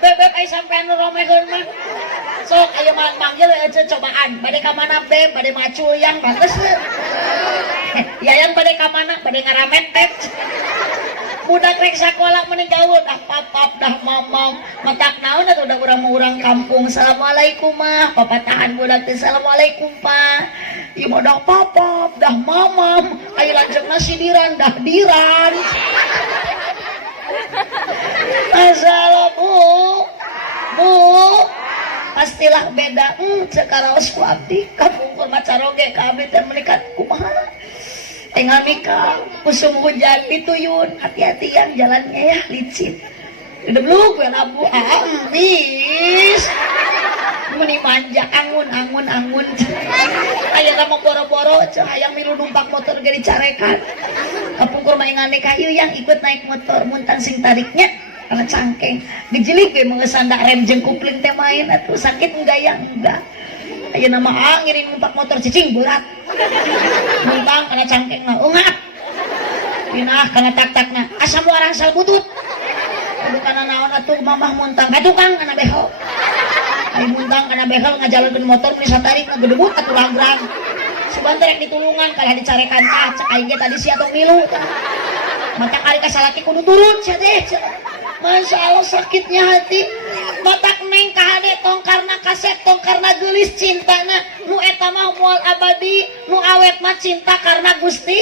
beb ai sampean nu romeheun mah sok ayo manggil aja cobaan bade ka mana beb bade macul yang bagus yayan bade ka mana bade ngaramet teh budak rek sakola meni gaul dah papap dah mamam matak naon atuh udah urang kampung assalamualaikum mah papatahan budak teh assalamualaikum pak ieu dah papap dah mamam aya lanceukna sidiran dah diran assalamualaikum bu pastilah beda sekaraos ku abdi kapungkur macaroge ka abdi teh meunikat kumaha tinggal nikah musim hujan dituyun hati-hati yang jalannya ya licin udah belum gue labu bis meni manja angun aya nama boro-boro hayang milu numpak motor ge dicarekan kapungkur maengan nikah ieu yang ikut naik motor muntan sing tariknya karena cangkeng dijilik we mengesandak rem jeung kupling teh main atuh sakit enggak ya enggak aya nama ngiring numpak motor cicing berat muntang karena cangkeng na ungap pinah karena tak-takna asam warang sal butut Aduh kana naon atuh mamah muntang ka tukang kana behel. Ai muntang kana behel ngajalankeun motor meni satarik ngagedebut atuh lagrang. Sebentar rek ditulungan kalah dicarekan tah cek aing ge tadi sia tong milu tah. Mata kali ka salaki kudu turun sia teh. Masya Allah sakitnya hati. Batak neng kahade tong karena kaset tong karena gelis cintana nu eta mah moal abadi nu awet mah cinta karena Gusti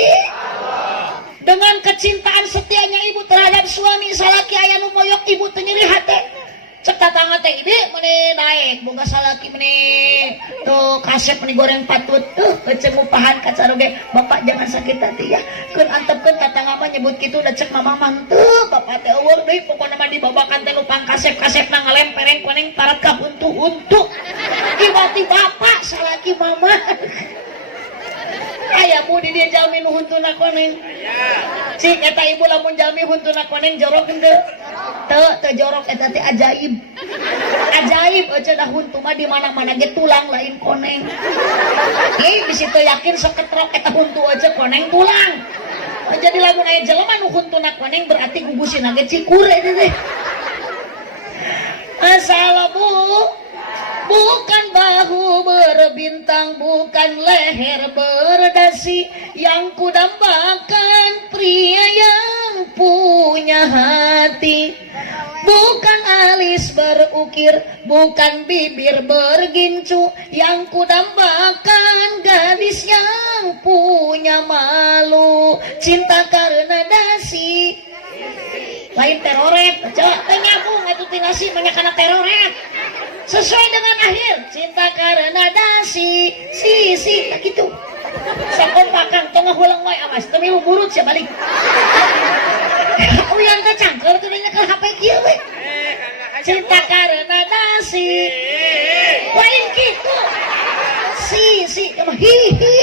dengan kecintaan setianya ibu terhadap suami salaki aya nu moyok ibu teu nyeri hate cek tatangga teh ieu meuni naik boga salaki meuni tuh kaset meuni goreng patut cek ngupahan ka caroge bapak jangan sakit hati ya keun antepkeun tatangga mah nyebut kitu da cek mamah mah teu bapak teh eueuh deui pokona mah dibabakan teh lupang kasep-kasepna ngalempereng koneng parat ka huntu-huntu tiba-tiba bapak salaki mama aya bu di dia jalmi nu huntuna koneng cik eta ibu lamun jalmi huntuna koneng jorok henteu teu jorok eta teh ajaib eueuh dah huntu mah di mana-mana ge tulang lain koneng bisi teu yakin seketrok eta huntu eueuh koneng tulang jadi lamun aya jelema nu huntuna koneng berarti gugusina ge cikur eta teh asal bu bukan bahu berbintang, bukan leher berdasi yang kudambakan pria yang punya hati. Bukan alis berukir, bukan bibir bergincu yang kudambakan gadis yang punya malu. Cinta karena dasi lain teroret, coba nyambung itu tinasi banyak anak teroret sesuai dengan akhir cinta karena dasi si tak gitu sakompakan tengah hulang wae amas temilu burut sia balik uyan teh cangker teh nyekel HP kieu we cinta karena dasi lain kitu si hihi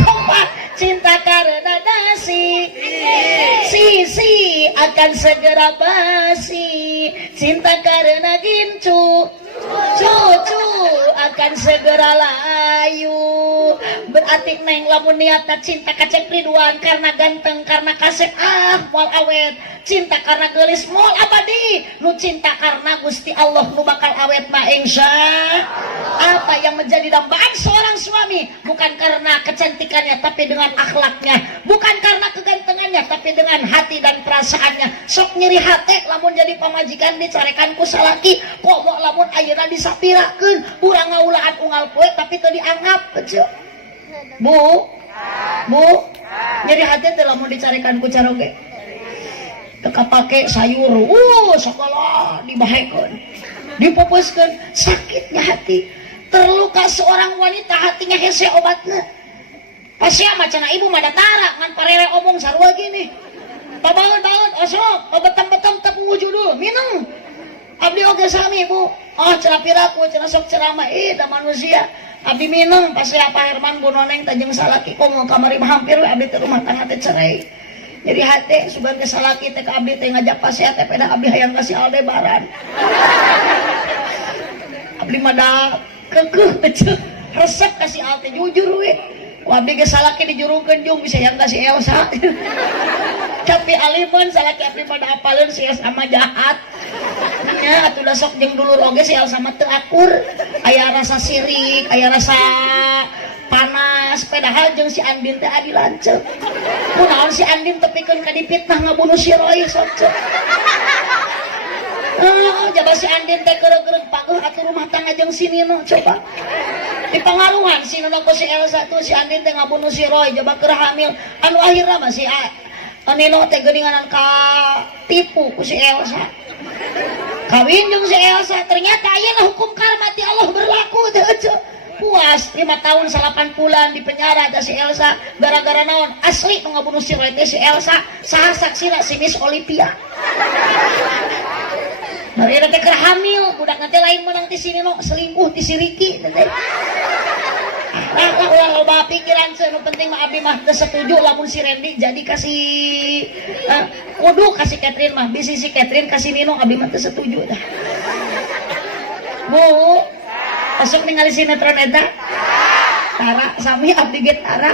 kompak cinta karena dasi si akan segera basi cinta karena gincu cucu akan segera layu berarti neng lamun niatna cinta ka Cek Ridwan karena ganteng karena kasep moal awet cinta karena gelis moal abadi nu cinta karena Gusti Allah nu bakal awet mah insya apa yang menjadi dambaan seorang suami bukan karena kecantikannya tapi dengan akhlaknya bukan karena kegantengannya tapi dengan hati dan perasaannya sok nyeri hati lamun jadi pamajikan dicarekan ku salaki kok mau lamun ayeuna disapirakeun urang ngaulaan unggal poe tapi teu dianggap kecil bu nyeri hati teh lamun dicarekan ku caroge teu kapake sayur sekolah dibahekeun dipupuskeun sakitnya hati terluka seorang wanita hatinya hese obatna pasia macana ibu madatara ngan parere omong sarua gini pabaeud-baeud osok pabetam-betam teu wujudul minum abdi oge sami ibu cerapiraku cenah sok ceramah da manusia abdi minum pas Pak Herman Bu Noneng tajeng salaki komo kamari hampir we abdi teh rumah tangga teh cerai jadi hati sugan ke salaki teh ka abdi teh ngajak pasea teh peda abdi hayang kasih Aldebaran abdi mada kekeuh resep kasih Alte jujur we abdi ge salaki dijurungkeun jung bisa yang kasih Elsa tapi aliman salaki abdi pada apaleun si Elsa mah jahat nya atuh da sok jeung dulur oge si Elsa mah teu akur aya rasa sirik aya rasa panas padahal jeung si Andin teh adi lanceuk kunaon si Andin tepikeun ka dipitnah ngabunuh si Roy sok jaba si Andin teh geureuh-geureuh paguh atuh rumah tangga jeung si Nino coba di pangaruhan si Nino ku si Elsa tuh si Andin teh ngabunuh si Roy jaba keur hamil anu akhirna mah si Nino teh geuninganan ka tipu ku si Elsa kawin jeung si Elsa ternyata ayeuna hukum karma ti Allah berlaku teh puas 5 tahun 8 bulan di penjara ada si Elsa gara-gara naon asli nu ngabunuh si Roy teh si Elsa saha saksina si Miss Olivia bari teh keur hamil budak nanti lain menang ti sini no selingkuh ti si Riki teh ulah loba pikiran nu penting mah abdi mah teu setuju lamun si Randy jadi kasih kudu kasih Catherine mah bisi si Catherine kasih Nino abdi mah teu setuju dah Bu asok ningali sinetron eta Tara sami abdi ge Tara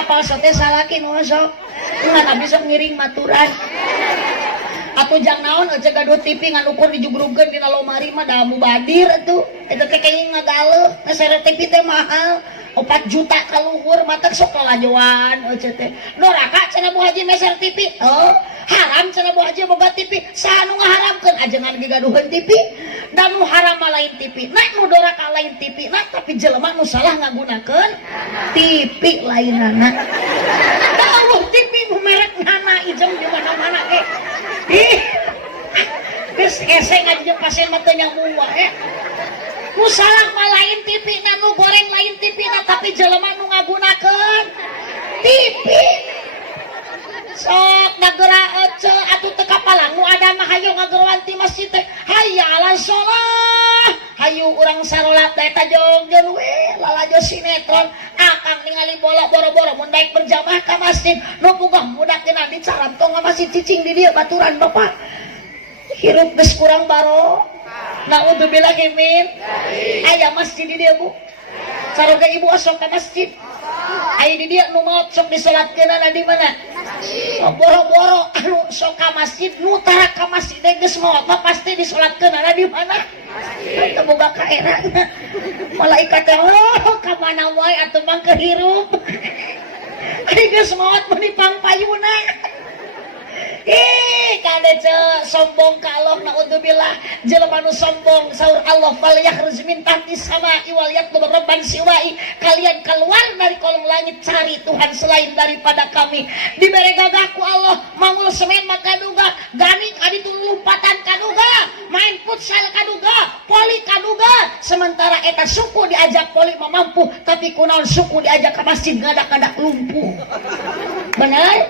apal sote salakin sok ngan abdi sok ngiring maturan atuh jang naon ece gaduh TV ngan ukur dijugrugkeun dina lomari mah da mubadir atuh eta teh kayaknya ngagaleuh ngasere TV teh mahal 4 juta ka luhur matak sok lalajoan ece teh doraka cenah Bu Haji meser TV haram cenah Bu Haji boga TV saha nu ngaharamkeun ajengan gaduheun TV dan nu haram lain TV nah nu doraka lain TV nah tapi jelema nu salah ngagunakeun TV lainana tawuh TV nu merek nana ijem di mana-mana ge geus hese ngaji pasien mah teu nyambung wae nu salah mah lain TV na nu goreng lain TV na tapi jelema nu ngagunakeun TV sok nagera ece atuh teu kapalang nu ada mah hayu ngagerowan ti masjid teh hayya ala sholah hayu urang sarolat teh eta jongjeun we lalajo sinetron akang ningali bola boro-boro mun daek berjamaah ka masjid nu pugah budak geuna dicaram tong ka masjid cicing di dieu baturan bapak hirup geus kurang baro naudzubillah min aya masjid di dieu Bu saroga ibu osok ka masjid aya di dieu nu maot sok disolatkeunana di mana boro-boro anu sok ka masjid nu tara ka masjid geus maot mah pasti disolatkeunana di mana teu boga kaerana malaikat teh ka mana wae atuh mah kehirup ari geus maot mun dipangpayuna kadece sombong ka Allah naudzubillah jelema nu sombong saur Allah fal yakhruj min tahti samai wal yatlub rabban siwai kalian keluar dari kolong langit cari Tuhan selain daripada kami dibere gagah ku Allah mangul semen maka duga gani kaditu lumpatan kaduga main futsal kaduga poli kaduga sementara eta suku diajak poli mamampu tapi kunaon suku diajak ke masjid ngadak-ngadak lumpuh benar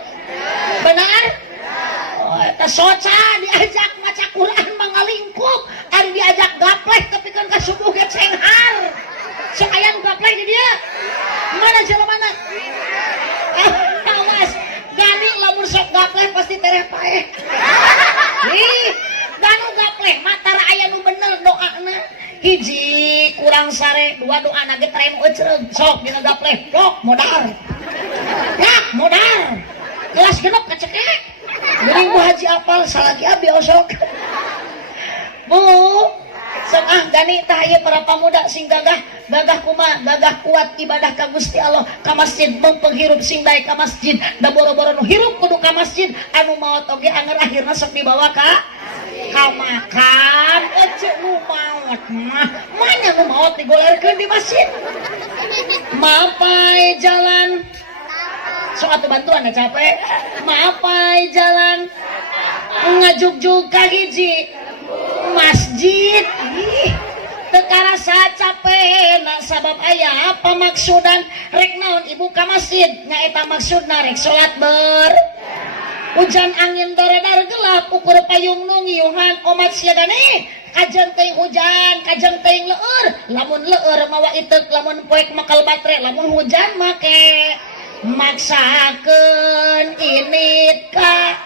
eta soca diajak maca Quran mangalingkup ari diajak gapleh tapi kan kasubuh ge cenghar sok aya nu gapleh di dieu mana jelemana awas gani lamun sok gapleh pasti tereh paeh ganu gapleh matara aya nu bener doana hiji kurang sare dua doana ge terem euceug sok dina gapleh dok modal kelas genep kacekek geuning Bu Haji apal salagi abi osok Bu sok gani tah ieu para pamuda sing gagah kumaha gagah kuat ibadah ka Gusti Allah ka masjid menghirup sing daek ka masjid da boro-boro nu hirup kudu ka masjid anu maot oge anger akhirna sok dibawa ka makan ece nu maot mah mana nu maot digolerkeun di masjid mapai jalan sok atuh bantuan na capek mapai jalan ngajuk-juk ka hiji masjid teu karasa capek na sabab aya apa maksudan rek naon ibu ka masjid nyaeta maksudna rek salat hujan angin daredar gelap ukur payung nu ngiyuhan omat siagane kajeng teuing hujan kajeng teuing leueur lamun leueur mawa iteuk lamun poek makal batre lamun hujan make maksakeun init ka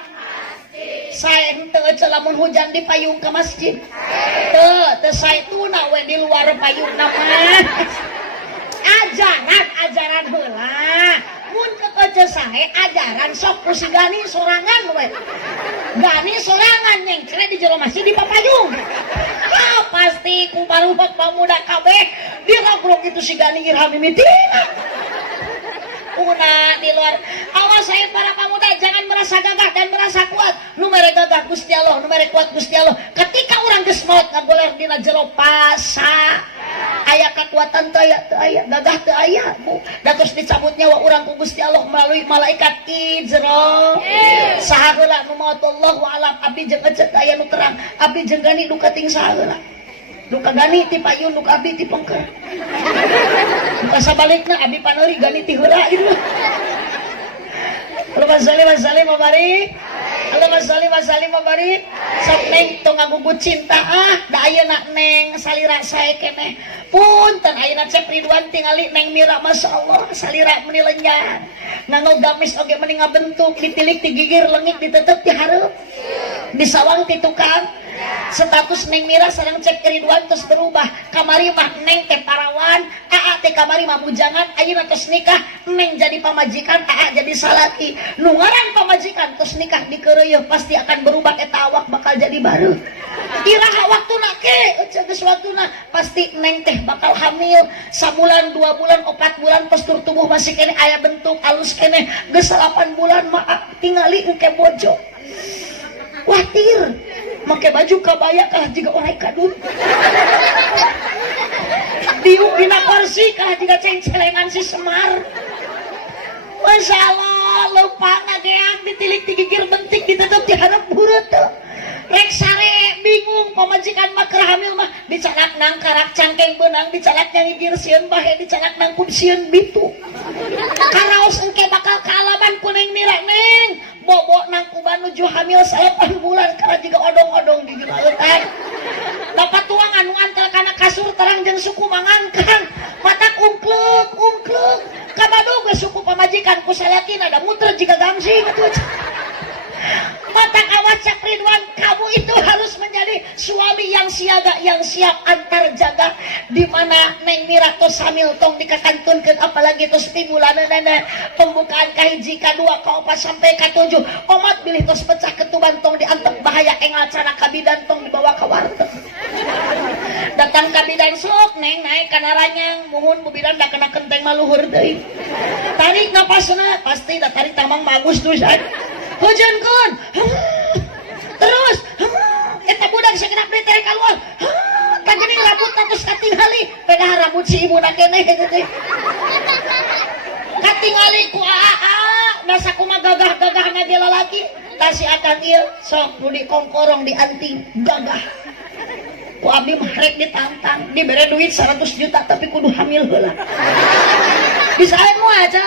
sae henteu lamun hujan di payung ka masjid teu saetuna we di luar payungna mah ajaran heula mun keuceul sae ajaran sok ku si gani sorangan we gani sorangan nyengkre di jero masjid di papayung pasti ku barudak pamuda kabeh dirogrog itu si gani irham mimitina una di luar awas saya para pemuda jangan merasa gagah dan merasa kuat nu mere gagah Gusti Allah nu mere kuat Gusti Allah ketika urang geus maot ngagoler dina jero pasa aya kekuatan teu aya gagah teu aya Bu da tos dicabut nyawa urang ku Gusti Allah melalui malaikat ijro saha heula nu maot Allahu alam abdi jeung ecet aya nu terang abdi jeung gani nu kating saha heula duka gani ti payun duka abi ti pengker duka sabalikna abi paneuri gani ti heula itu Allahumma shalli wa barik Allahumma shalli wa barik sok neng tong ngagugut cinta da ayeuna neng salira sae keneh punten ayeuna cep Ridwan tingali neng Mira masyaallah salira meuni leunjang nganggo gamis oge meuni ngabentuk ditilik ti gigir leungit ditetep ti hareup disawang ti tukang Status Neng Mira sareng cek Ridwan terus berubah. Kamari mah Neng teh parawan, Aa teh kamari mah bujangan, ayeuna tos nikah, Neng jadi pamajikan, Aa jadi salaki. Nu ngaran pamajikan terus nikah dikeureuh pasti akan berubah eta awak bakal jadi baru. Iraha waktuna ke, geus waktuna pasti Neng teh bakal hamil sabulan, 2 bulan, 4 bulan postur tubuh masih kene aya bentuk alus kene geus 8 bulan mah tingali engke bojo. Watir make baju kabaya kalah jiga orang kadun diuk dina kursi kalah jiga ceng-celengan si Semar. Masya Allah lupa ngageang ditilik digigir bentik ditutup diharap burut rek sare bingung pamajikan mah keur hamil mah dicalak nang karak cangkeng benang dicalak nang gigir sieun bahe dicalak nang kum sieun bitu karaos engke bakal kaalaman ku Neng Mira Neng bobo nang kuban nuju hamil 8 bulan karena juga odong-odong di gelautan dapat tuang anu antar kana kasur terang jeung suku mangangkang mata ungklek kabado ge suku pamajikan ku salaki ada muter jika gamsing atuh mata awas Cak Ridwan kamu itu harus menjadi suami yang siaga yang siap antar jaga di mana Neng Mira tos hamil tong dikakantunkeun apalagi tos minggulanana pembukaan kahiji kadua kaopat sampai katujuh omat bilih tos pecah ketuban tong diantep bahaya engal cana kabidan tong dibawa ke warteg datang kabidan sok Neng naik kana ranyang muhun bubidan da kena kenteng maluhur deui tarik napasna pasti da tarik tamang bagus tuh hujankeun terus eta budak sakedap deui teh kaluar tageuning rambut terus katingali pedah rambut si ibu na keneh teh katingali ku aa da sakumaha gagah-gagahna ge lalaki tah si akang ieu sok nu dikongkorong dianting gagah ku abdi mah rek ditantang dibere duit 100 juta tapi kudu hamil heula bisa moal aja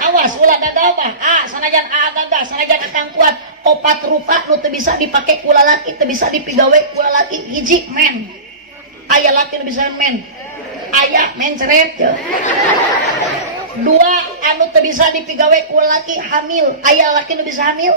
awas ulah gagal mah sanajan gagal sanajan akang kuat opat rupa nu teu bisa dipake ku lalaki teu bisa dipigawe ku lalaki hiji men aya laki nu bisa men aya men ceret dua anu teu bisa dipigawe ku lalaki hamil aya laki nu bisa hamil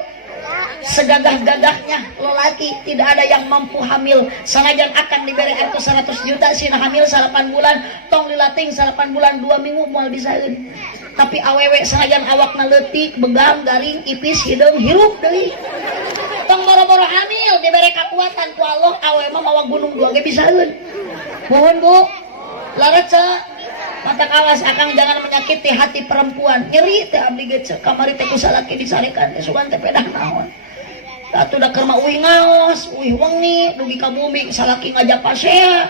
segagah-gagahnya lelaki tidak ada yang mampu hamil sanajan akan diberi aku 100 juta sina hamil 8 bulan tong lilating 8 bulan 2 minggu moal bisaeun tapi awewe sanajan awakna leutik begang garing ipis hidung hirup deui tong boro-boro hamil diberi kekuatan ku Allah awewe mah mawa gunung 2 ge bisaeun mohon Bu lareca mata kawas akang jangan menyakiti hati perempuan nyeri teh abdi ge kamari teh ku salaki disarekan teh sugan teh pedah naon atuh da keur mah uih ngaos uih wengi dugi ka bumi salaki ngajak pasea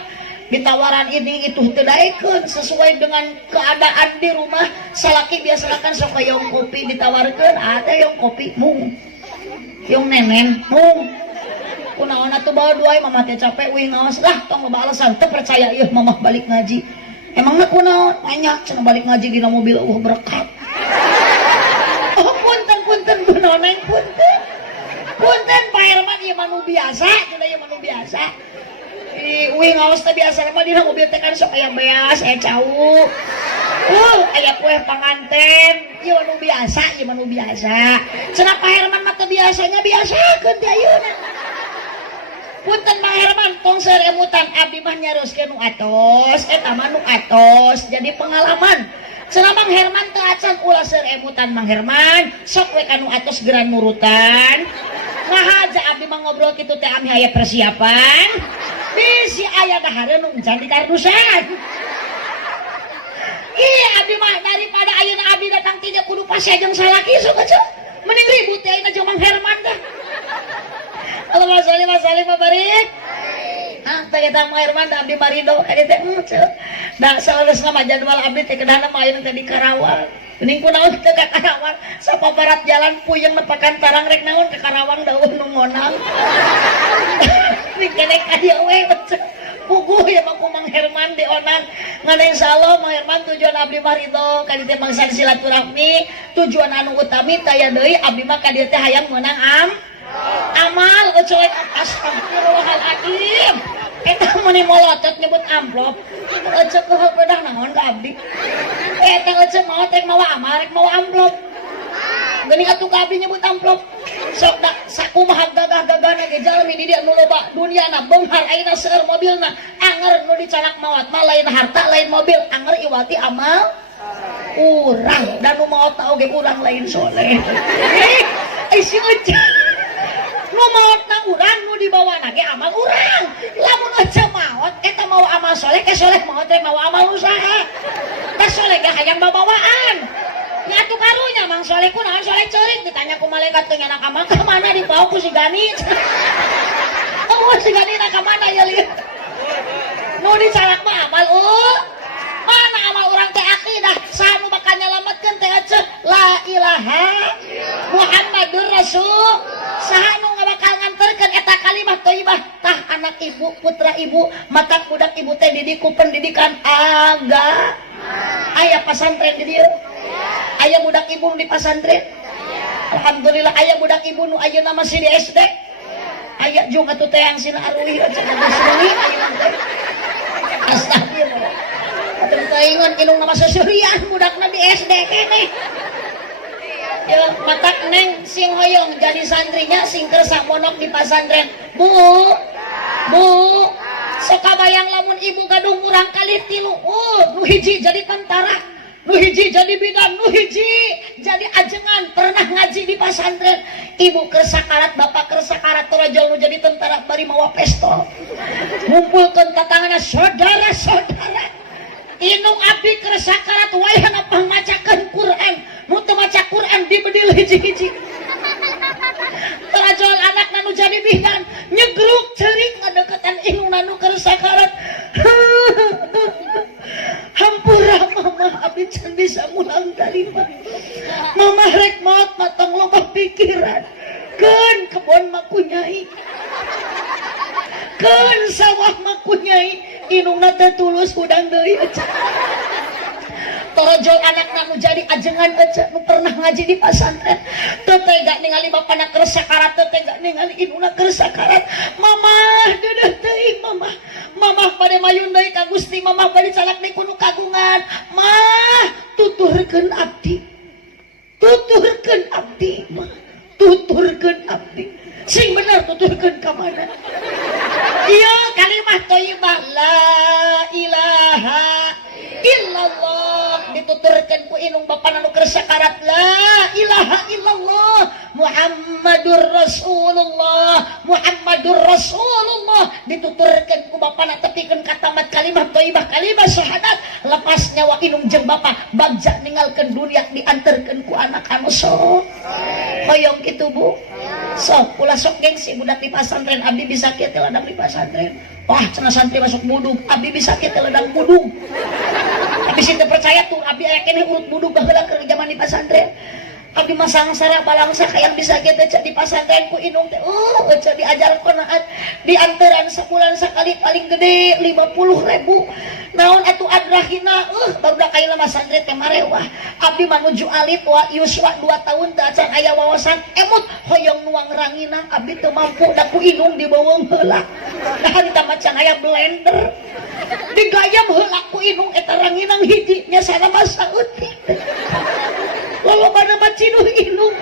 ditawaran ini itu teu daekeun sesuai dengan keadaan di rumah salaki biasakan sok yong kopi ditawarkeun teh yong kopi mung yong nenen mung kunaon atuh bawa duai mama teh capek uih ngaos lah tong loba alasan teu percaya ieu mamah balik ngaji emangna kunaon banyak cenah balik ngaji dina mobil berkat oh punten kunaon neng punten Pak Herman ieu mah nu biasa cenah ieu mah nu biasa uih ngaos teh biasa mah dina mobil teh kan sok aya beas aya cau aya kue panganten ieu mah nu biasa cenah Pak Herman mah teh biasanya biasakeun teh ayeuna punten Pak Herman tong seremutan abdi mah nyaroskeun nu atos eta mah nu atos jadi pengalaman cenah Mang Herman teu acan ulah seremutan Mang Herman sok we ka nu atos geran nurutan nah aja abdi mah ngobrol kitu teh ami aya persiapan bisi aya dahareun nu encan dikardusan iya abdi mah daripada ayeuna abdi datang tidak kudu pasea jeung salaki sok aja mending ribut teh ayeuna jeung Mang Herman teh Allahumma sholli wa sallim wa barik. Teh eta Mang Herman da abdi marido ka dieu teh da saeuleusna mah jadwal abdi teh kedahna mah ayeuna teh di Karawang. Geuning kunaon teh ka Karawang sapabarat jalan puyeng nepakan tarang rek naon ka Karawang dauh nu ngonang. Dikenek ka dieu we puguh ya mah ku Mang Herman di onang. Ngana insyaallah Mang Herman tujuan abdi marido ka dieu teh mangsa silaturahmi, tujuan anu utami taya deui abdi mah ka dieu teh hayang meunang amal coy astagfirullahaladzim eta meni molotot nyebut amplop ecek ke pedah naon ka abdi eta ecek mau tek mawa amal rek mawa amplop geuning atuh ka abdi nyebut amplop sok dak sakumaha gagah-gagahna ge jalmi di dieu nu loba dunyana beunghar ayeuna seueur mobilna anger nu dicanak maot mah lain harta lain mobil anger iwati amal urang dan nu maot oge urang lain soleh si Ece nu maotna urang nu dibawana ge amal urang lamun Ece maot eta mau amal soleh ke soleh maot teh mau amal usaha teh soleh ge hayang babawaan nyatu karunya mang soleh kunaon soleh ceurik ditanya ku malaikat teh nyana ka mana dibawa ku si Gani oh si Gani na ka mana ya lieu nu dicarak mah amal mana amal urang teh akidah saha nu bakal nyalametkeun teh Ece la ilaha Muhammadur Rasul saha nu bakal nganterkeun eta kalimat thayyibah tah anak ibu putra ibu matak budak ibu teh didiku pendidikan agama aya pasantren di dieu aya budak ibu di pasantren alhamdulillah aya budak ibu nu ayeuna masih di SD aya jeung atuh teh yang sina arulih cenah geus ayeuna teh astagfirullah atuh teh ingon indung nama sesurian budakna di SD keneh ya matak neng sing hoyong jadi santrinya sing kersa monok di pasantren bu sok kabayang lamun ibu gaduh urang kali 3 nu hiji jadi tentara nu hiji jadi bidan nu hiji jadi ajengan pernah ngaji di pasantren ibu kersakarat bapak kersakarat torajol nu jadi tentara bari mawa pistol ngumpulkeun tatangana saudara-saudara inung abdi kersakarat wayahna pamacakeun Quran nu teu maca Quran dibedil hiji-hiji torajol anakna nu jadi bidan nyegruk ceurik ngadeukeutan inungna nu kersakarat hampura mama abdi can bisa mulang darima mama rek maot matang loba pikiran keun kebon makunyai keun sawah makunyai inungna teh tulus udang deui aja torojol anakna nu jadi ajengan aja nu pernah ngaji di pasantren teu tega ningali bapana keur sakarat teu tega ningali induna keur sakarat mamah deudeuh teuing mamah bade mayun deui ka Gusti mamah bade calak deui kudu kagungan mah tuturkeun abdi mah tuturkeun abdi sing bener tuturkeun ka mana ieu kalimat thayyibah la ilaha illallah dituturkeun ku inung bapana nu keur sakarat la ilaha illallah Muhammadur Rasulullah dituturkeun ku bapana tepikeun ka tamat kalimat thayyibah kalimat syahadat lepas nyawa inung jeung bapa bagja ninggalkeun dunia dianterkeun ku anak anu sok hoyong kitu bu sok ulah sok gengsi budak di pasantren abdi bisa kieu teh ladang di pasantren wah cenah santri masuk budug abdi bisa kieu teh ladang budug tapi sih percaya tuh abdi aya keneh urut budug baheula keur zaman di pasantren abdi mah sangsara balangsa kayang bisa kita cek di pasantren ku inung teh cek diajarkeun naat dianteran sebulan sekali paling gede 50.000 naon atuh adrahina barudak ayeuna mah santri teh marewah abdi manuju alit wa yuswa 2 tahun teh acan aya wawasan emut hoyong nuang rangina abdi teu mampu da ku inung dibawang heula nah ditambah can aya blender digayam heula ku inung eta ranginang hiji nya salama saeutik lolobana mah cinuh inung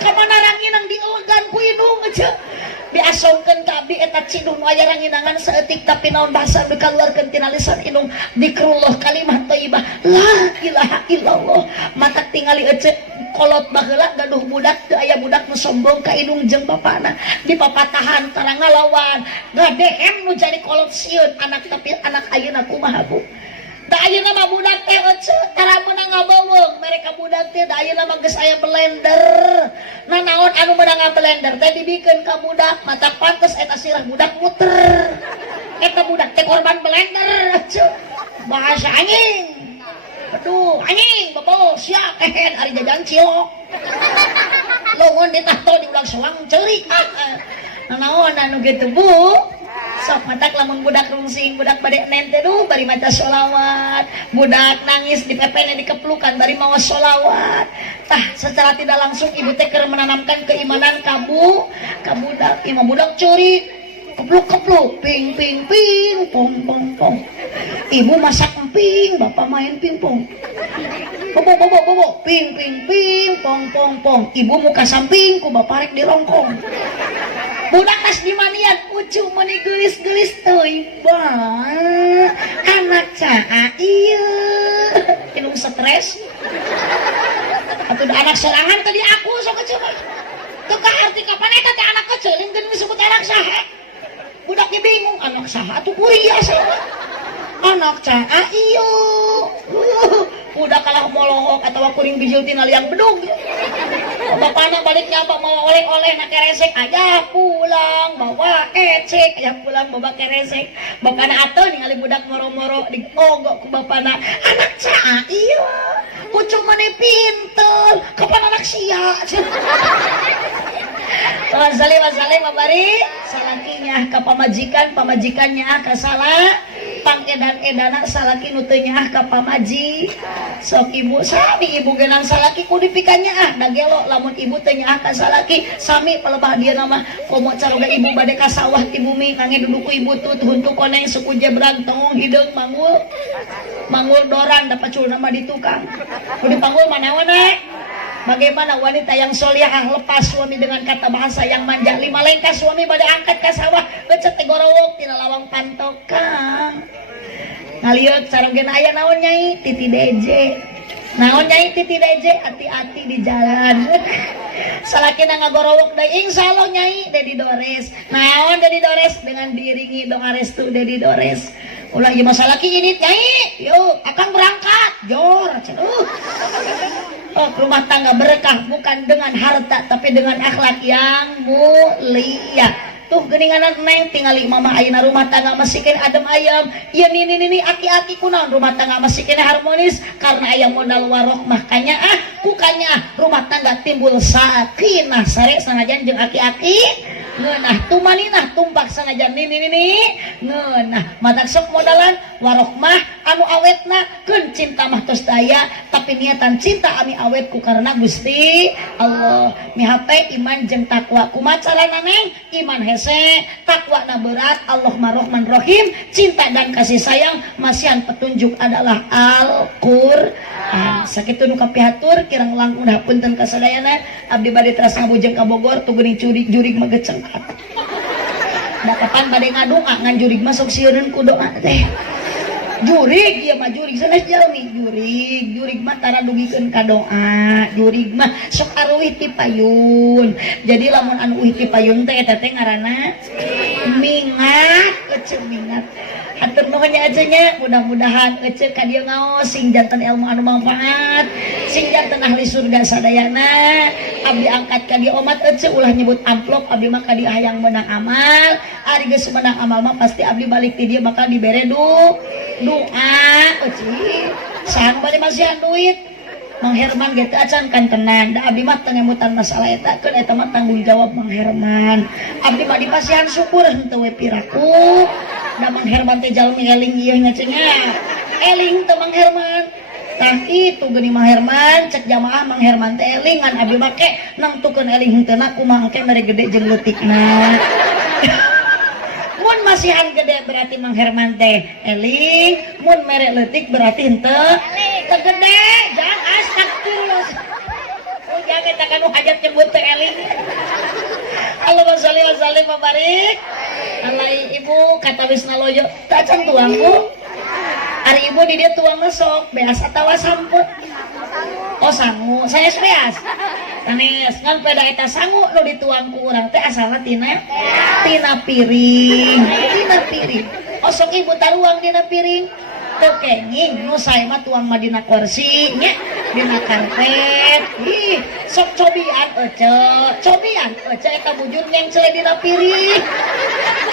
kamana ranginang dielegan ku inung aja diasongkeun ka abdi eta cinuh nu aya ranginangan saeutik tapi naon basa dikaluarkeun tina lisan inung zikrullah kalimat thayyibah la ilaha illallah matak tingali ece kolot baheula gaduh budak teu aya budak nu sombong ka inung jeung bapana di papatahan tara ngalawan gadehem nu jadi kolot sieun anak tapi anak ayeuna kumaha bu da ayeuna mah budak teh tara meunang ngabeuweung mereka budak teh da ayeuna mah geus aya blender nah naon anu meunang blender teh dibikeun ka budak mata pantes eta sirah budak muter eta budak teh korban blender bahasa anjing aduh anjing bobo sia kehen ari jajan cilok longon ditahto di ulang selang ceurik nah naon anu kitu bu sok matak lamun budak rungsing budak bade nente duh bari maca sholawat budak nangis dipepene dikeplukan bari mawa sholawat tah secara tidak langsung ibu teh keur menanamkan keimanan ka budak imam budak curi kepluk ping ping ping pong pong pong. Ibu masak emping, bapak main pingpong. Bobo ping ping ping pong pong pong. Ibu muka samping ku bapak rek dirongkong. Budak kas di manian ucu meni gelis-gelis teuing bah. Anak caa ieu. Inung stres. Atuh anak serangan tadi aku sok coba. Teu ka arti kapan eta teh anak kecil geus disebut anak saha. Budak ge bingung anak saha atuh kuliah saha. Anak caa ieu. Udah kalah molohok atau kuring bijil tina liang bedug. Bapana balik nyapa mau oleh-oleh na keresek aja pulang bawa ecek aja pulang bawa keresek. Bapana atuh ningali budak moro-moro digogok ku bapana. Anak caa ieu. Pucuk maneh pinter. Kapan anak sia? Wassalam mabari salakinya ka pamajikannya ka salah pangedan-edana salaki nu teu nyaah ka pamaji. Sok ibu sami ibu geunang salaki ku dipikannya da gelo lamun ibu teu nyaah ka salaki sami palebah dia nama komo caroga ibu bade ka sawah ti bumi kange duduk ku ibu tut huntu koneng suku jebrang tongong hideung mangul dorang da pacul nama di tukang. Ku dipanggul manaon bagaimana wanita yang solihah lepas suami dengan kata bahasa yang manja. 5 lengkah suami pada angkat ke sawah becet tegorowok tina lawang pantokang. Ngalieur sareng geuna aya naon nyai titi DJ. Naon nyai titi DJ hati-hati di jalan. Salakina ngagorowok deui insyaallah nyai Dedi Dores. Naon Dedi Dores dengan diiringi doa restu Dedi Dores. Ulah ieu masalah ki ini nyai. Yuk akan berangkat. Jor. Oh, rumah tangga berkah bukan dengan harta tapi dengan akhlak yang mulia. Tuh geuninganan neng tingali mama ayeuna rumah tangga masih kene adem ayam. Ieu nini aki-aki kunaon rumah tangga masih kene harmonis karena aya modal warohmah kanya kukanya rumah tangga timbul sakinah sare sanajan jeung aki-aki ngeunah tumaninah tumpak sanajan nini ngeunah matak sok modalan warohmah anu awetna keun cinta mah tos daya tapi niatan cinta ami awet ku karena Gusti Allah. Mihape iman jeung takwa kumaha carana neng iman hese takwa na berat Allah Rahman Rahim cinta dan kasih sayang masihan petunjuk adalah Al-Qur'an. Sakitu nu kapihatur kirang langkung punten kasadayana abdi bade teras ngabujeng ka Bogor tu geuning jurig mah geceng. Da kapan bade ngadonga ngan jurig masuk sieun ku doa teh. Jurig ieu mah jurig sanes jalmi jurig mah tara dugikeun ka doa. Jurig mah sok aruih ti payun. Jadi lamun anu uih ti payun teh eta teh ngaranna mingat, eceu mingat. Hatur nuhun nya nya mudah-mudahan eceu ka dieu ngaos sing janten ilmu anu manfaat, sing janten ahli surga sadayana. Abdi angkat ka dieu omat eceu ulah nyebut amplop abdi mah ka dieu hayang meunang amal. Ari geus meunang amal mah pasti abdi balik ti dieu bakal dibere doa eceu. Saan bade masihan duit. Mang Herman gitu acan kan tenan da abdi mah teu ngemutan masalah eta keun eta mah tanggung jawab Mang Herman. Abdi mah dipasihan syukur henteu we piraku. Da Mang Herman teh jalmi eling ieu ngacengnya. Eling teu Mang Herman. Tah itu geuning Mang Herman cek jamaah Mang Herman teh eling ngan abdi make nangtukeun eling heuteuna kumaha engke mere gede jeung leutikna. Mun masihan gede berarti Mang Herman teh eling, mun mere leutik berarti henteu tegede. Jangan astagfirullah. Oh jangan tak anu hajat nyebut teh eling. Allahumma sholli wa sallim wa barik. Alai ibu kata wisna loyo teu acan tuang Bu. Ari ibu di dia tuang sok beas atawa samput. Oh sangu, saya beas. Sanes ngan peda eta sangu nu dituang ku urang teh asalna tina piring. Tina piring. Oh sok ibu taruang dina piring. Teu kenging nu sae mah tuang mah dina kursi nya, dina karpet. Ih, sok cobian eceu eta bujur ngengsel dina piring.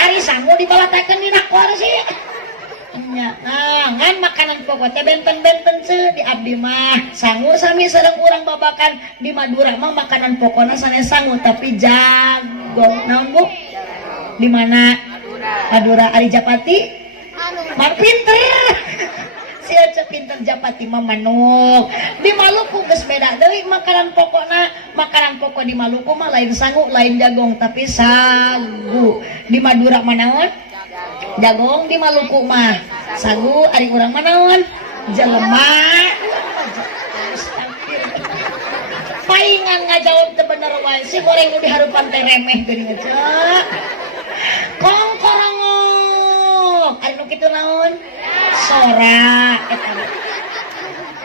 Ari sangu dibalatakeun dina kursi. Nya, ngan makanan pokok teh benten-benten di abdi mah sangu sami sareng urang babakan di Madura mah makanan pokokna sanes sangu tapi jago. Naon Bu? Di mana? Madura Ari Japati? Mah pinter. Si Ece pinter Japati mah manuk. Di Maluku geus beda deui makanan pokokna makanan pokok di Maluku mah lain sangu lain jagong tapi sagu. Di Madura manaon jagong, di Maluku mah sagu, ari urang manaon jelema. Paingan ngajawab teu bener wae si goreng nu diharupan teh remeh geuning aja. Kongkorongok anu kitu naon? Sora eta.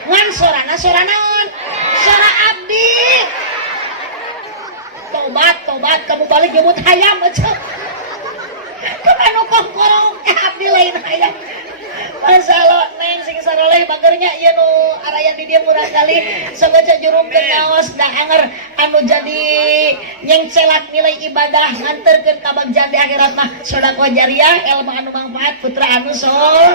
Ngan sorana sora naon? Sora abdi. Tobat kamu balik jemut hayam aja. Kemana kongkorongok abdi lain hayam. Masalah neng sing saroleh bagernya ieu nu arayan di dieu murah kali sengaja jurumkeun ngaos da anger anu jadi nyengcelat nilai ibadah nganterkeun ka bagja di akhirat mah sedekah jariah ilmu anu manfaat putra anu soleh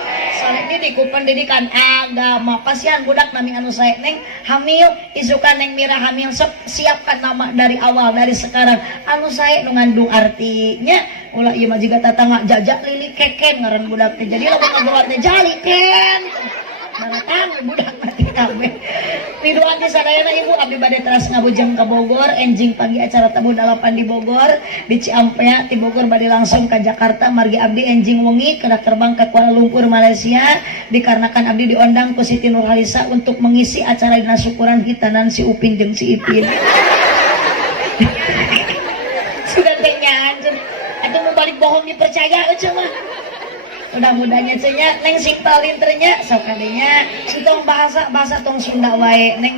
didik ku pendidikan agama. Pasian budak nami anu sae neng hamil isukan neng mira hamil siapkan nama dari awal dari sekarang anu sae nu ngandung artinya ulah ieu mah jiga tatangga jajak lili keken ngaran budak teh jadi lamun ngabuat teh jaliken maratang budak mati kabeh. Piduan di sadayana ibu abdi bade teras ngabujeng ka Bogor enjing pagi acara tabu dalapan di Bogor di Ciampea ti Bogor bade langsung ka Jakarta margi abdi enjing wengi kada terbang ke Kuala Lumpur Malaysia dikarenakan abdi diondang ku Siti Nurhalisa untuk mengisi acara dina syukuran hitanan si Upin jeung si Ipin. Sudah tanya atuh mau balik bohong dipercaya eueuh mah. Mudah-mudahnya cenah neng siptalin ternya sok kadenya tong bahasa tong Sunda wae neng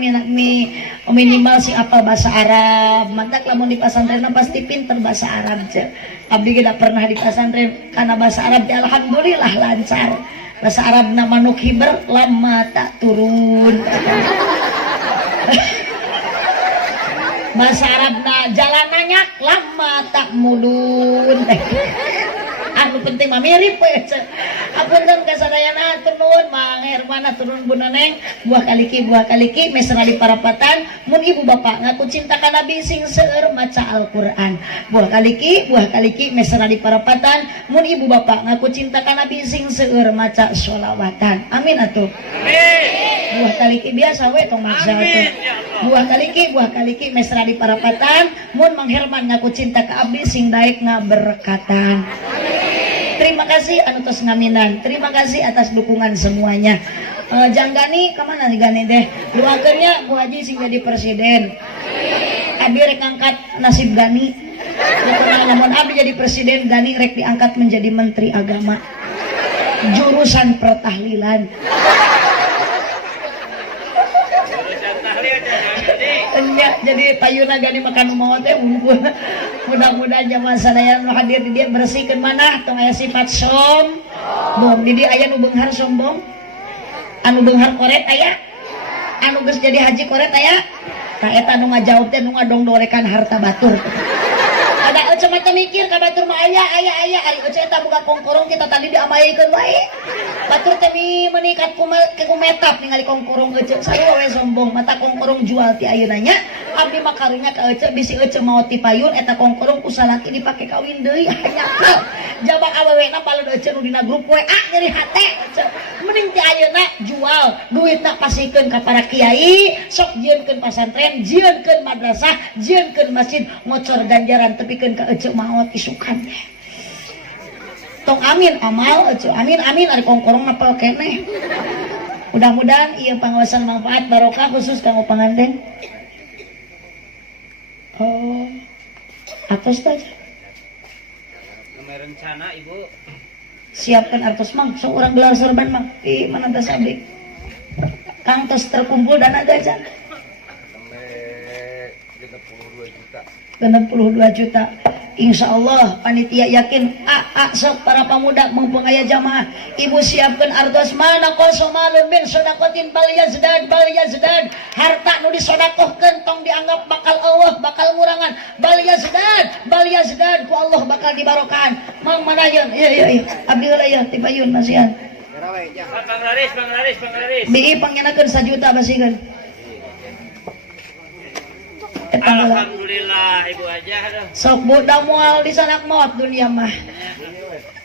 minimal si apal bahasa Arab mantak lamun di pasantren pasti pinter bahasa Arab ce. Abdi ge da pernah di pasantren kana bahasa Arab alhamdulillah lancar. Bahasa Arab na manuk hiber lama tak turun. Bahasa Arab na jalan nanyak lama tak mulun. Anu penting mah mirip we. Apunten kasadayana turun Mang Hermana turun Bunda Neng buah kaliki mesra di parapatan mun ibu bapak ngaku cinta ka Nabi sing seueur maca Al-Qur'an. Buah kaliki mesra di parapatan mun ibu bapak ngaku cinta ka Nabi sing seueur maca sholawatan. Amin atuh. Amin. Buah kaliki biasa we tong maksa atuh. Buah kaliki mesra di parapatan mun Mang Herman ngaku cinta ka abdi sing daek ngaberkatan. Terima kasih anu tos ngaminan. Terima kasih atas dukungan semuanya. Janggani kemana nih Gani deh? Doakeunnya Bu Haji sing jadi presiden. Abi rek angkat nasib Gani. Namun Abi jadi presiden, Gani rek diangkat menjadi menteri agama. Jurusan pertahlilan. Ya, jadi payuna Gani makan mau teh mumpul. Mudah-mudahan jamaah sadaya nu hadir di dia bersihkeun manah tong aya sifat sombong. Di dieu aya nu beunghar sombong. Anu beunghar koret aya. Anu geus jadi haji koret aya. Tah eta nu ngajawab teh nu ngadongdorekan harta batur. Ada eueuh mah mikir ka batur mah aya ari eueuh eta boga kongkorong kita tadi diamayekeun wae. Batur teh menikat ku metap ningali kongkorong eueuh sarua we sombong mata kongkorong jual ti ayeuna nya. Abdi mah karunya ka eueuh bisi eueuh maot ti payun eta kongkorong ku salaki dipake kawin deui hanyakeun. Jabak awewena paleun eueuh nu dina grup WA nyeri hate eueuh. Mending ti ayeuna jual duitna pasikeun ka para kiai sok jieunkeun pasantren jieunkeun madrasah jieunkeun masjid ngocor ganjaran tepikeun ka eueuh maot isukan. Tong amin amal eueuh amin ari kongkorong napal keneh. Mudah-mudahan ieu pangawasan manfaat barokah khusus kanggo panganten. Oh, atos saja. Rencana ibu. Siapkan artos mang, seorang gelar serban mang. Mana tas abdi? Kang tos terkumpul dana gajan. Sampai 62 juta. 62 juta. Insya Allah panitia yakin sok para pemuda mumpung aya jamaah ibu siapkan artos mana kosomalun min sodakotin bal yazdad harta nu disodakohkeun tong dianggap bakal Allah bakal ngurangan bal yazdad ku Allah bakal dibarokahan mang manayeun iya abdi heula ya ti payun masihan Bang Laris bi pangenakeun 1 juta basikeun. Alhamdulillah ibu aja sok budak moal di sanak maut dunia mah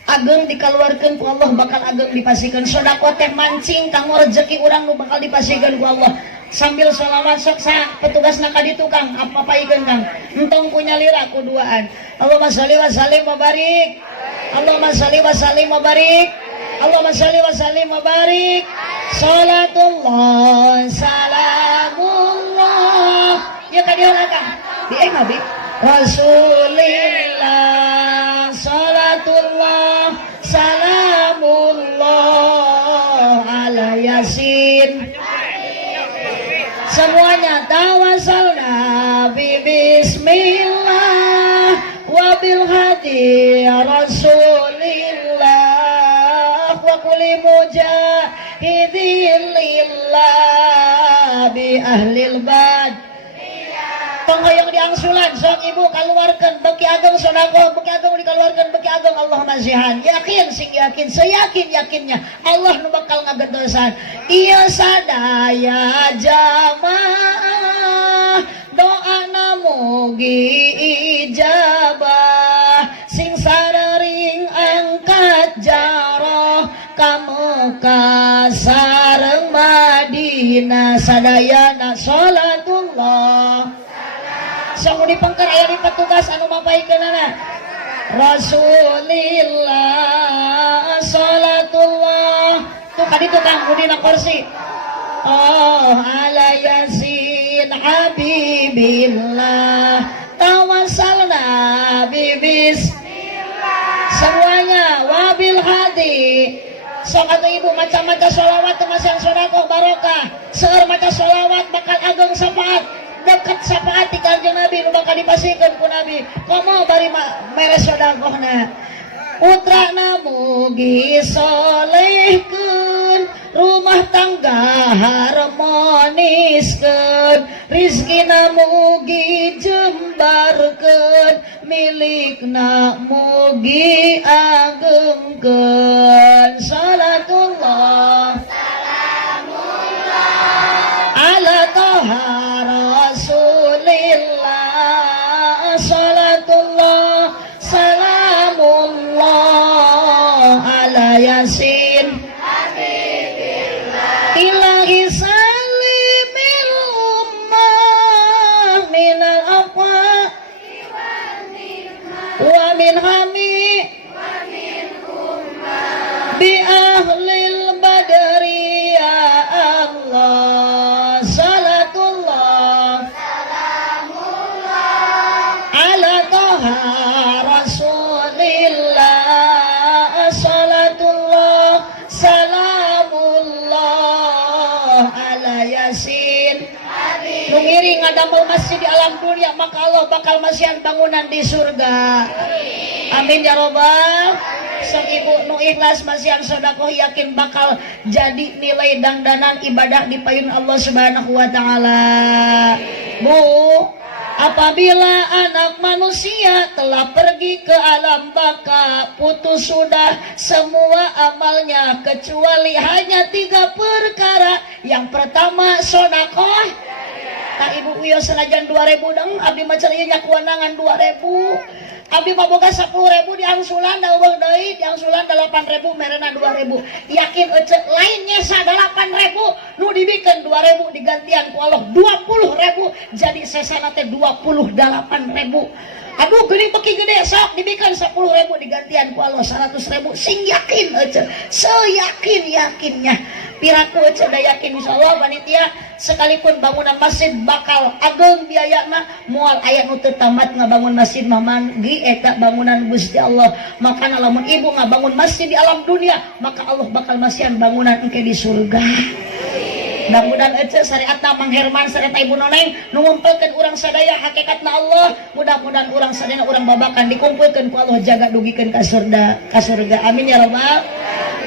ageng dikaluarkeun ku Allah bakal ageng dipasikeun sedekah teh mancing kanggo rezeki urang nu bakal dipasikeun ku Allah sambil sholawat sok sa petugas naka di tukang apa paikeun Kang entong punya lira kuduaan. Allahumma sholli wa sallim wa barik, Allahumma sholli wa sallim wa barik, Allahumma sholli wa sallim wa barik. Salatullah salamullah ya kadieu Kang di Nabi Rasulillah salatullah salamullah ala yasin. Semuanya tawasalna bi bismillah wa bil hadi rasulillah wa kulli mujahidin lillah bi ahlil bad. Panghoyong diangsulan sok ibu kaluarkeun beki ageng sedekah beki ageng dikaluarkeun beki ageng Allahumma zihan yakin sing yakin seyakin-yakinnya Allah nu bakal ngagedosan ieu sadaya jamaah doana mugi ijabah sing sarering angkat jaroh kamu kasareng Madinah sadayana salatullah. Sok dipengker aya di petugas anu mapaikeunana Rasulillah salatullah tuh kadi tukang budina kursi oh ala yasin habibillah tawassalna bibis semuanya wabil hadi sok atuh ibu macam-macam sholawat masih sedekah barokah seueur maca sholawat bakal ageng syafaat dekat syafaat ti Kanjeng Nabi nu bakal dipasikeun ku Nabi komo bari mere sedekahna putrana mugi solehkeun rumah tangga harmoniskeun rizkina mugi jembarkeun milikna mugi agengkeun salatullah ala toha rasulillah salatullah salamullah ala yasin ilahi salimil ummah minal aqwa wa min hami bi ahlil badri ya Allah salatullah ala toha rasulillah salatullah salamullah ala yasin nu ngiring ngadamel masjid di alam dunia maka Allah bakal masihan bangunan di surga amin ya robbal sang ibu nu ikhlas masihan sedekah yakin bakal jadi nilai dangdanan ibadah di payun Allah Subhanahu wa taala. Bu, apabila anak manusia telah pergi ke alam baka putus sudah semua amalnya kecuali hanya 3 perkara. Yang pertama sedekah. Nah ibu uyo senajan 2.000 deng abdi mah cenah nya kewenangan 2.000. Abdi mah boga 10.000 diangsulan da eueuh deui diangsulan 8.000 merena 2.000. Yakin ece lainnya sa 8.000 nu dibikeun 2.000 digantian ku Allah 20.000 jadi sesana teh 28.000. Aduh geuning beki gede sok dibikeun 10.000 digantian ku Allah 100.000 sing yakin ece seyakin-yakinnya piraku ece da yakin insyaallah panitia sekalipun bangunan masjid bakal ageng biayana moal aya nu teu tamat ngabangun masjid mah manggi eta bangunan Gusti Allah makana lamun ibu ngabangun masjid di alam dunia maka Allah bakal masihan bangunan engke di surga. Mudah-mudahan ece syariatna Mang Herman sareng Ibu Noneng nu ngumpulkeun urang sadaya hakikatna Allah mudah-mudahan urang sadayana urang babakan dikumpulkeun ku Allah jaga dugikeun ka surga amin ya rabbal.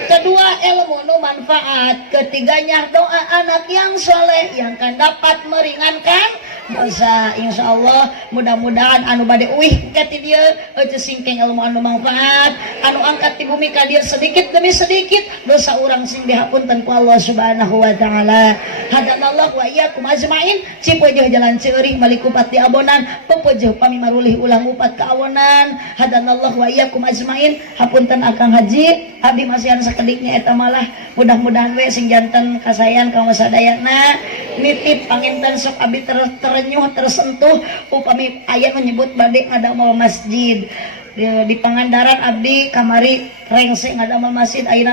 Kedua ilmu nu manfaat, ketiganya doa anak yang soleh yang kan dapat meringankan dosa. Insya Allah mudah-mudahan anu bade uih kati dia ece singkeng ilmu anu manfaat anu angkat di bumi ka dia sedikit demi sedikit dosa urang sing dihapunten ku Allah Subhanahu wa taala. Hadanallah wa iyyakum ajmain cipeueuh jalan ceuring balik kupat di abonan pepeueuh pamimarulih ulang upat ka awonan. Hadanallah wa iyyakum ajmain hapunten akang haji abdi masihan sakediknya eta malah mudah-mudahan we sing janten kasayan ka sadayana nitip panginten sok abdi terenyuh tersentuh upami aya menyebut bade ngadamel masjid di Pangandaran abdi kamari rengseng ngadamel masjid ayeuna